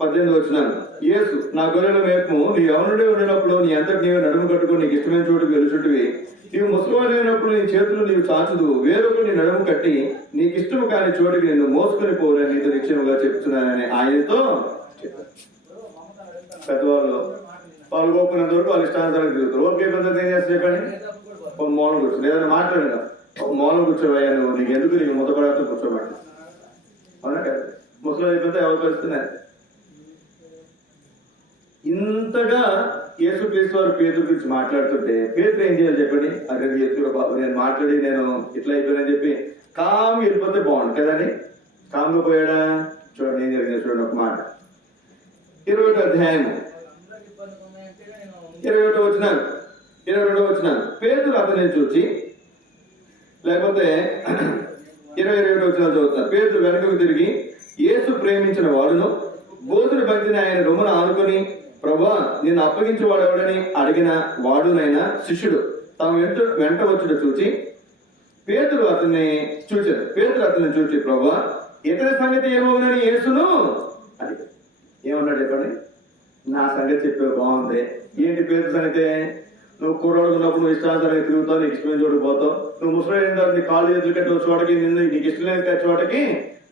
18 వచ్చినాను, యేసు నా గొర్రెల మేపు నీ ఎవరుడే ఉండినప్పుడు నీ అంతటి నీవే నడుము కట్టుకుని నీకు ఇష్టమైన చోటుకు వెలుచుటివి. నీవు ముసలివాడైనప్పుడు నీ చేతులు నీవు చాచుదు, వేరొకరు నీ నడుము కట్టి నీకు ఇష్టము కాని చోటుకి నిన్ను మోసుకొని పోరని నీతో నిశ్చయముగా చెప్తున్నానని ఆయనతో చెప్పారు. పెద్దవాళ్ళు వాళ్ళు గోపునంత వరకు వాళ్ళు ఇష్టానుసారం తిరుగుతారు. ఓకే పెద్దది ఏం చేస్తే చెప్పండి, ఒక మూలం కూర్చో, ఏదైనా మాట్లాడగా ఒక మూలం కూర్చోవయ్యా, నువ్వు నీకు ఎందుకు నీకు ముద్దపడాతో కూర్చోబట్టి అవునా కదా. ముసలి అయిపోతే ఎవరు పరిస్థితున్నారు. ఇంతగా యేసుక్రీస్తు వారు పేతురు గురించి మాట్లాడుతుంటే పేతురు ఏం చేయాలి చెప్పండి, అక్కడ ఎత్తుగా బాబు నేను మాట్లాడి నేను ఇట్లా అయిపోయానని చెప్పి కామ్గా వెళ్ళిపోతే బాగుంది కదండి. కామ్గా పోయాడా? చూడండి ఏం జరిగింది చూడండి ఒక మాట. 21వ అధ్యాయం 21వ వచనం 22వ వచనం. పేతురు అతన్ని చూచి, లేకపోతే 22వ వచనాలు చదువుతున్నారు. పేతురు వెనుకకు తిరిగి యేసు ప్రేమించిన వాడును బోధుని బంతిని ఆయన రొమ్మున ఆనుకొని, ప్రభువా నిన్ను అప్పగించేవాడెవడని అడిగిన వాడునైనా శిష్యుడు తమ వెంట వచ్చుట చూచి పేతురు అతన్ని చూచి, ప్రభువా ఇతర సంగతి ఏమవునని యేసును అడిగాడు. ఏమన్నాడు చెప్పండి, నా సంగతి చెప్పే బాగుంది. ఏంటి పేతురు సంగతే? నువ్వు కూరడు ఉన్నప్పుడు నువ్వు ఇష్టానుసారంగా తిరుగుతావు, నీకు ఇష్టమైన చోటుకు పోతావు. నువ్వు ముసలైన తర్వాత నీ కాళ్ళు చేతులు కట్టే చోటకి నీకు ఇష్టమైన చోటకి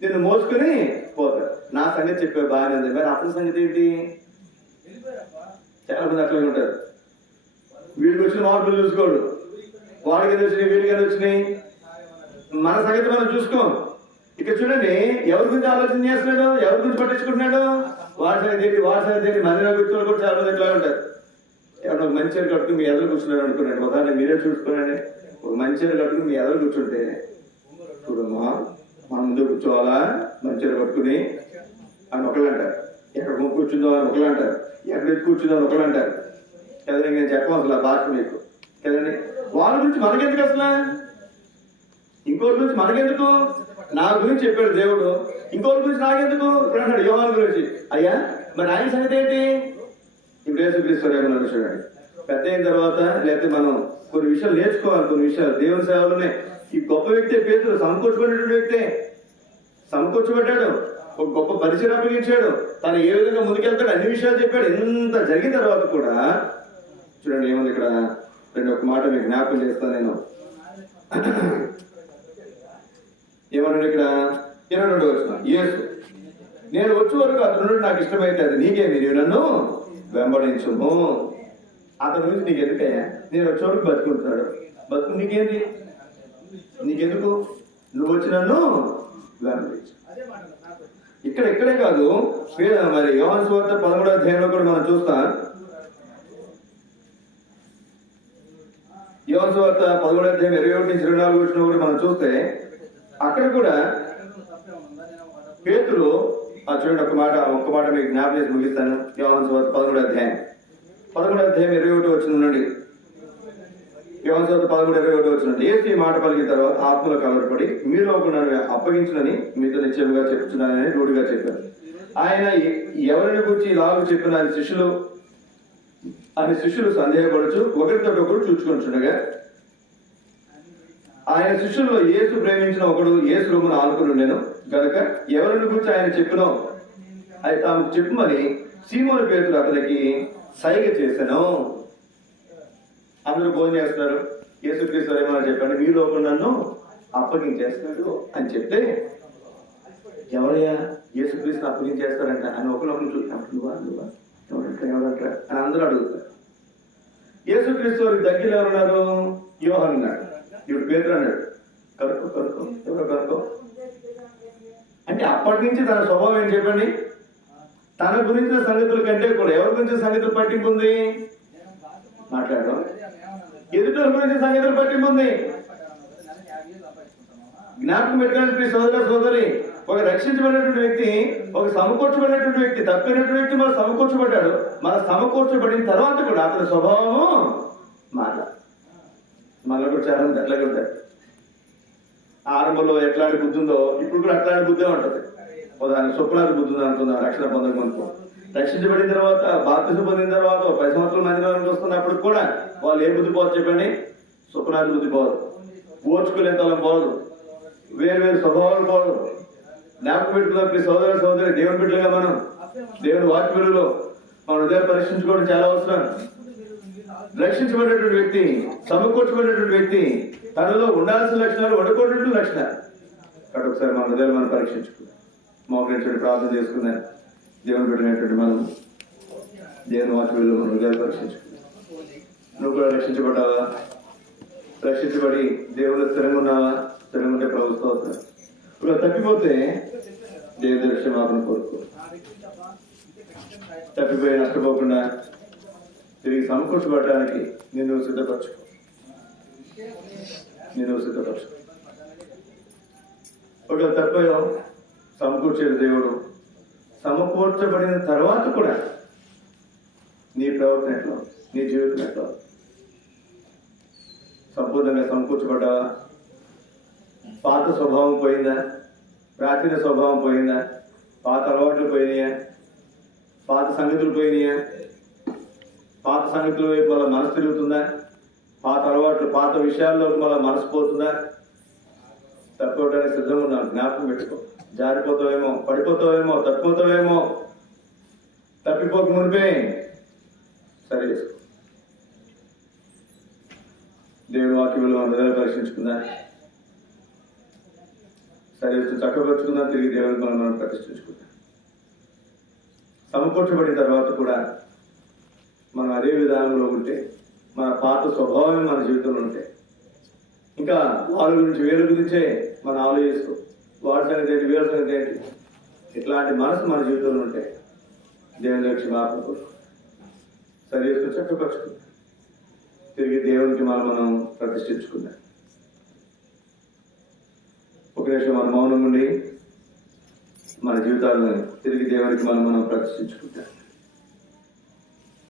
నిన్ను మోసుకుని పోతావు. నా సంగతి చెప్పే బాగానే ఉంది. మరి అతని సంగతి ఏంటి? చాలా మంది అట్లా ఉంటారు. వీడికి వచ్చిన మార్పులు చూసుకోడు, వాడికి ఏదో వచ్చినాయి, వీడికి ఏదో వచ్చినాయి. మన సంగతి మనం చూసుకోం. ఇక్కడ చూడండి, ఎవరి గురించి ఆలోచన చేస్తున్నాడు, ఎవరి గురించి పట్టించుకుంటున్నాడు, వాడి సంగతి ఏంటి. మందిలో కూర్చోని కూడా చాలా మంది ఎట్లా ఉంటారు. ఎవరైనా ఒక మంచి కట్టుకుని మీ ఎదురు కూర్చున్నాడు అనుకున్నాడు, ఉదాహరణ మీరే చూసుకోనండి. ఒక మంచి కట్టుకుని మీ ఎదురు కూర్చుంటే చూడమ్మా మనం ముందు కూర్చోవాలా, మంచిగా పట్టుకుని అని ఒకళ్ళు అంటారు, ఎక్కడ కూర్చుందో అని ఒకళ్ళు అంటారు, ఎక్కడ ఎత్తి కూర్చుందో అని ఒకళ్ళు అంటారు కదండి. నేను చెప్పవలసిన భాష మీకు కదండి. వాళ్ళ గురించి మనకెందుకు అసలు? ఇంకోటి గురించి మనకెందుకు? నా గురించి చెప్పాడు దేవుడు, ఇంకోటి గురించి నాకెందుకు? ఇప్పుడు అంటాడు యోహాను గురించి, అయ్యా మరి ఆయన సంగతి ఏంటి? ఇప్పుడు యేసుక్రీస్తు ఏమన్నా చూడండి, పెద్ద అయిన తర్వాత లేకపోతే మనం కొన్ని విషయాలు నేర్చుకోవాలి. కొన్ని విషయాలు దేవుని సేవలోనే. ఈ గొప్ప వ్యక్తే పేతురు, సమకూర్చబడినటువంటి వ్యక్తే, సమకూర్చబడ్డాడు, ఒక గొప్ప పరిచయం అప్పగించాడు, తను ఏ విధంగా ముందుకెళ్తాడు అన్ని విషయాలు చెప్పాడు. ఇంత జరిగిన తర్వాత కూడా చూడండి ఏముంది ఇక్కడ. ఒక మాట మీకు జ్ఞాపకం చేస్తాను నేను. ఏమన్నాడు ఇక్కడ 22వ వచనం, యేసు నేను వచ్చే వరకు అతను నాకు ఇష్టమైతే అది నీకేమి, నీవు నన్ను వెంబడించుము. అతని గురించి నీకు ఎందుకయ్యా? నేను వచ్చే వరకు బతుకుంటున్నాడు, బతుకు నీకేంటి, నీకెందుకు? నువ్వు వచ్చి నన్ను వెంబడించు. ఇక్కడే కాదు, మరి యోహాను సువార్త 13వ అధ్యాయంలో కూడా మనం చూస్తాం. యోహాను సువార్త 13వ అధ్యాయం 21-24 వచనం కూడా మనం చూస్తే అక్కడ కూడా పేతురు చూడండి, ఒక్క మాట మీకు జ్ఞాపకం చేసి ముగిస్తాను. యోహాను సువార్త 13వ అధ్యాయం 21 వచనం నుండి. యోహాను సువార్త 13:21 వచనం. యేసు ఈ మాట పలికిన తర్వాత ఆత్మలో కలవరపడి మీలో ఒకడు నన్ను అప్పగించునని మీతో నిశ్చయముగా చెప్తున్నానని రూఢిగా చెప్పారు. ఆయన ఎవరిని గురించి ఇలాగూ చెప్పిన అని శిష్యులు సందేహపడుచు ఒకరితో ఒకరు చూచుకొనిచుండగా ఆయన శిష్యుల్లో యేసు ప్రేమించిన ఒకడు యేసు రొమ్మున ఆనుకుని ఉండెను గనుక ఎవరిని గురించి ఆయన చెప్పినో అది తాము చెప్పమని సీమోను పేతురు అతనికి సైగ చేశాను. అందరూ భోజనం చేస్తున్నారు. యేసుక్రీస్తు ఏమన్నా చెప్పండి, మీలో ఒకడు నన్ను అప్పగించేస్తాడు అని చెప్తే, ఎవరయ్యా యేసుక్రీస్తుని అప్పగించేస్తారంట అని ఒకరినొకరు చూసినప్పుడు ఎవరంట అని అందరూ అడుగుతారు. యేసుక్రీస్తు వారికి దగ్గర ఎవరున్నారు? యోహాను అన్నాడు, ఇప్పుడు పేతురు అన్నాడు, కనుక్కో ఎవరో కనుక్కో అంటే అప్పటి నుంచి తన స్వభావం ఏంటి చెప్పండి? తన గురించిన సంగతుల కంటే కూడా ఎవరి గురించిన సంగతులు పట్టింపు ఉంది? మాట్లాడడం. ఎదుటి గురించి సంగతులు పట్టింపు ఉంది. జ్ఞాపకం పెట్టుకోవాలి సోదర సోదరి, ఒక రక్షించబడినటువంటి వ్యక్తి, ఒక సమకూర్చబడినటువంటి వ్యక్తి, తప్పినటువంటి వ్యక్తి మన సమకూర్చబడ్డాడు. మన సమకూర్చబడిన తర్వాత కూడా అతని స్వభావము మనలో కూడా చాలా మంది అట్లాగే ఉంటారు. ఆరంభంలో ఎట్లాంటి బుద్ధి ఉందో ఇప్పుడు కూడా అట్లాంటి బుద్ధే ఉంటుంది. ఉదాహరణ స్వప్నాది బుద్ధి ఉంది అనుకుందాం. రక్షణ పొందకముందుకు, రక్షించబడిన తర్వాత, బాప్తిజం పొందిన తర్వాత 10 సంవత్సరాల మందిరానికి వస్తున్నప్పుడు కూడా వాళ్ళు ఏ బుద్ధి పోదు చెప్పండి? స్వప్నాది బుద్ధి పోదు, ఓర్చుకునేంతలం పోదు, వేరు స్వభావాలు పోదు. జ్ఞాపకం పెట్టుకున్నప్పుడు సోదర సోదరి, దేవుని బిడ్డలుగా మనం దేవుని వాక్యములలో మన హృదయాన్ని పరీక్షించుకోవడం చాలా అవసరం. రక్షించబడినటువంటి వ్యక్తి, సమకూర్చబడినటువంటి వ్యక్తి, తనలో ఉండాల్సిన లక్షణాలు, వండుకోవడం లక్షణాలు. అక్కడ ఒకసారి మన హృదయాలు మనం పరీక్షించుకుందాం. మోకరించండి, ప్రార్థన చేసుకుందాం. దేవుని బిడ్డనటువంటి మనం దేవుని వాక్యంలో మన హృదయాలు పరీక్షించుకుందాం. నువ్వు కూడా రక్షించబడ్డావా? రక్షించబడి దేవుళ్ళు స్థిరంగా ఉన్నావా? స్థిరంగా ఉంటే ప్రభుత్వం అవుతారు. ఇప్పుడు తప్పిపోతే దేవుని క్షమాపణ కోరుకో. తప్పిపోయి నష్టపోకుండా తిరిగి సమకూర్చబడడానికి నిన్ను సిద్ధపరచుకో. ఒకవేళ తప్పయో సమకూర్చేది దేవుడు. సమకూర్చబడిన తర్వాత కూడా నీ ప్రవర్తన ఎట్లా, నీ జీవితం ఎట్లా? సంపూర్ణంగా సమకూర్చబడ్డావా? పాత స్వభావం పోయిందా? ప్రాచీన స్వభావం పోయిందా? పాత అలవాట్లు పోయినాయా? పాత సంగతులు పోయినాయా? పాత సంగతుల వైపు మళ్ళీ మనసు తిరుగుతుందా? పాత అలవాట్లు, పాత విషయాల్లో మళ్ళీ మనసు పోతుందా? తప్పుకోవడానికి సిద్ధంగా ఉన్నాను. జ్ఞాపకం పెట్టుకో. జారిపోతావేమో, పడిపోతావేమో, తప్పిపోతావేమో. తప్పిపోక మునిపే సరే చేసుకో. దేవుని వాక్యంలో మన హృదయాలు పరీక్షించుకుందా? సరే చక్కపరుచుకుందా? తిరిగి దేవుని మనం ప్రతిష్ఠించుకుందాం. సమకూర్చబడిన తర్వాత కూడా మనం అదే విధానంలో ఉంటే, మన పాత స్వభావమే మన జీవితంలో ఉంటే, ఇంకా వాళ్ళ గురించి వీళ్ళ గురించే మనం ఆలోచిస్తూ వాడి సంగతి ఏంటి, వీళ్ళ సంగతి ఏంటి, ఇట్లాంటి మనసు మన జీవితంలో ఉంటే దేవుని క్షమాపణ సరి చేసుకుని చక్కపరుచుకుందాం. తిరిగి దేవునికి మనం ప్రతిష్ఠించుకుందాం. ఒక నిమిషం మనం మౌనం ఉండి మన జీవితాలను తిరిగి దేవునికి మనం ప్రదర్శించుకుంటాం.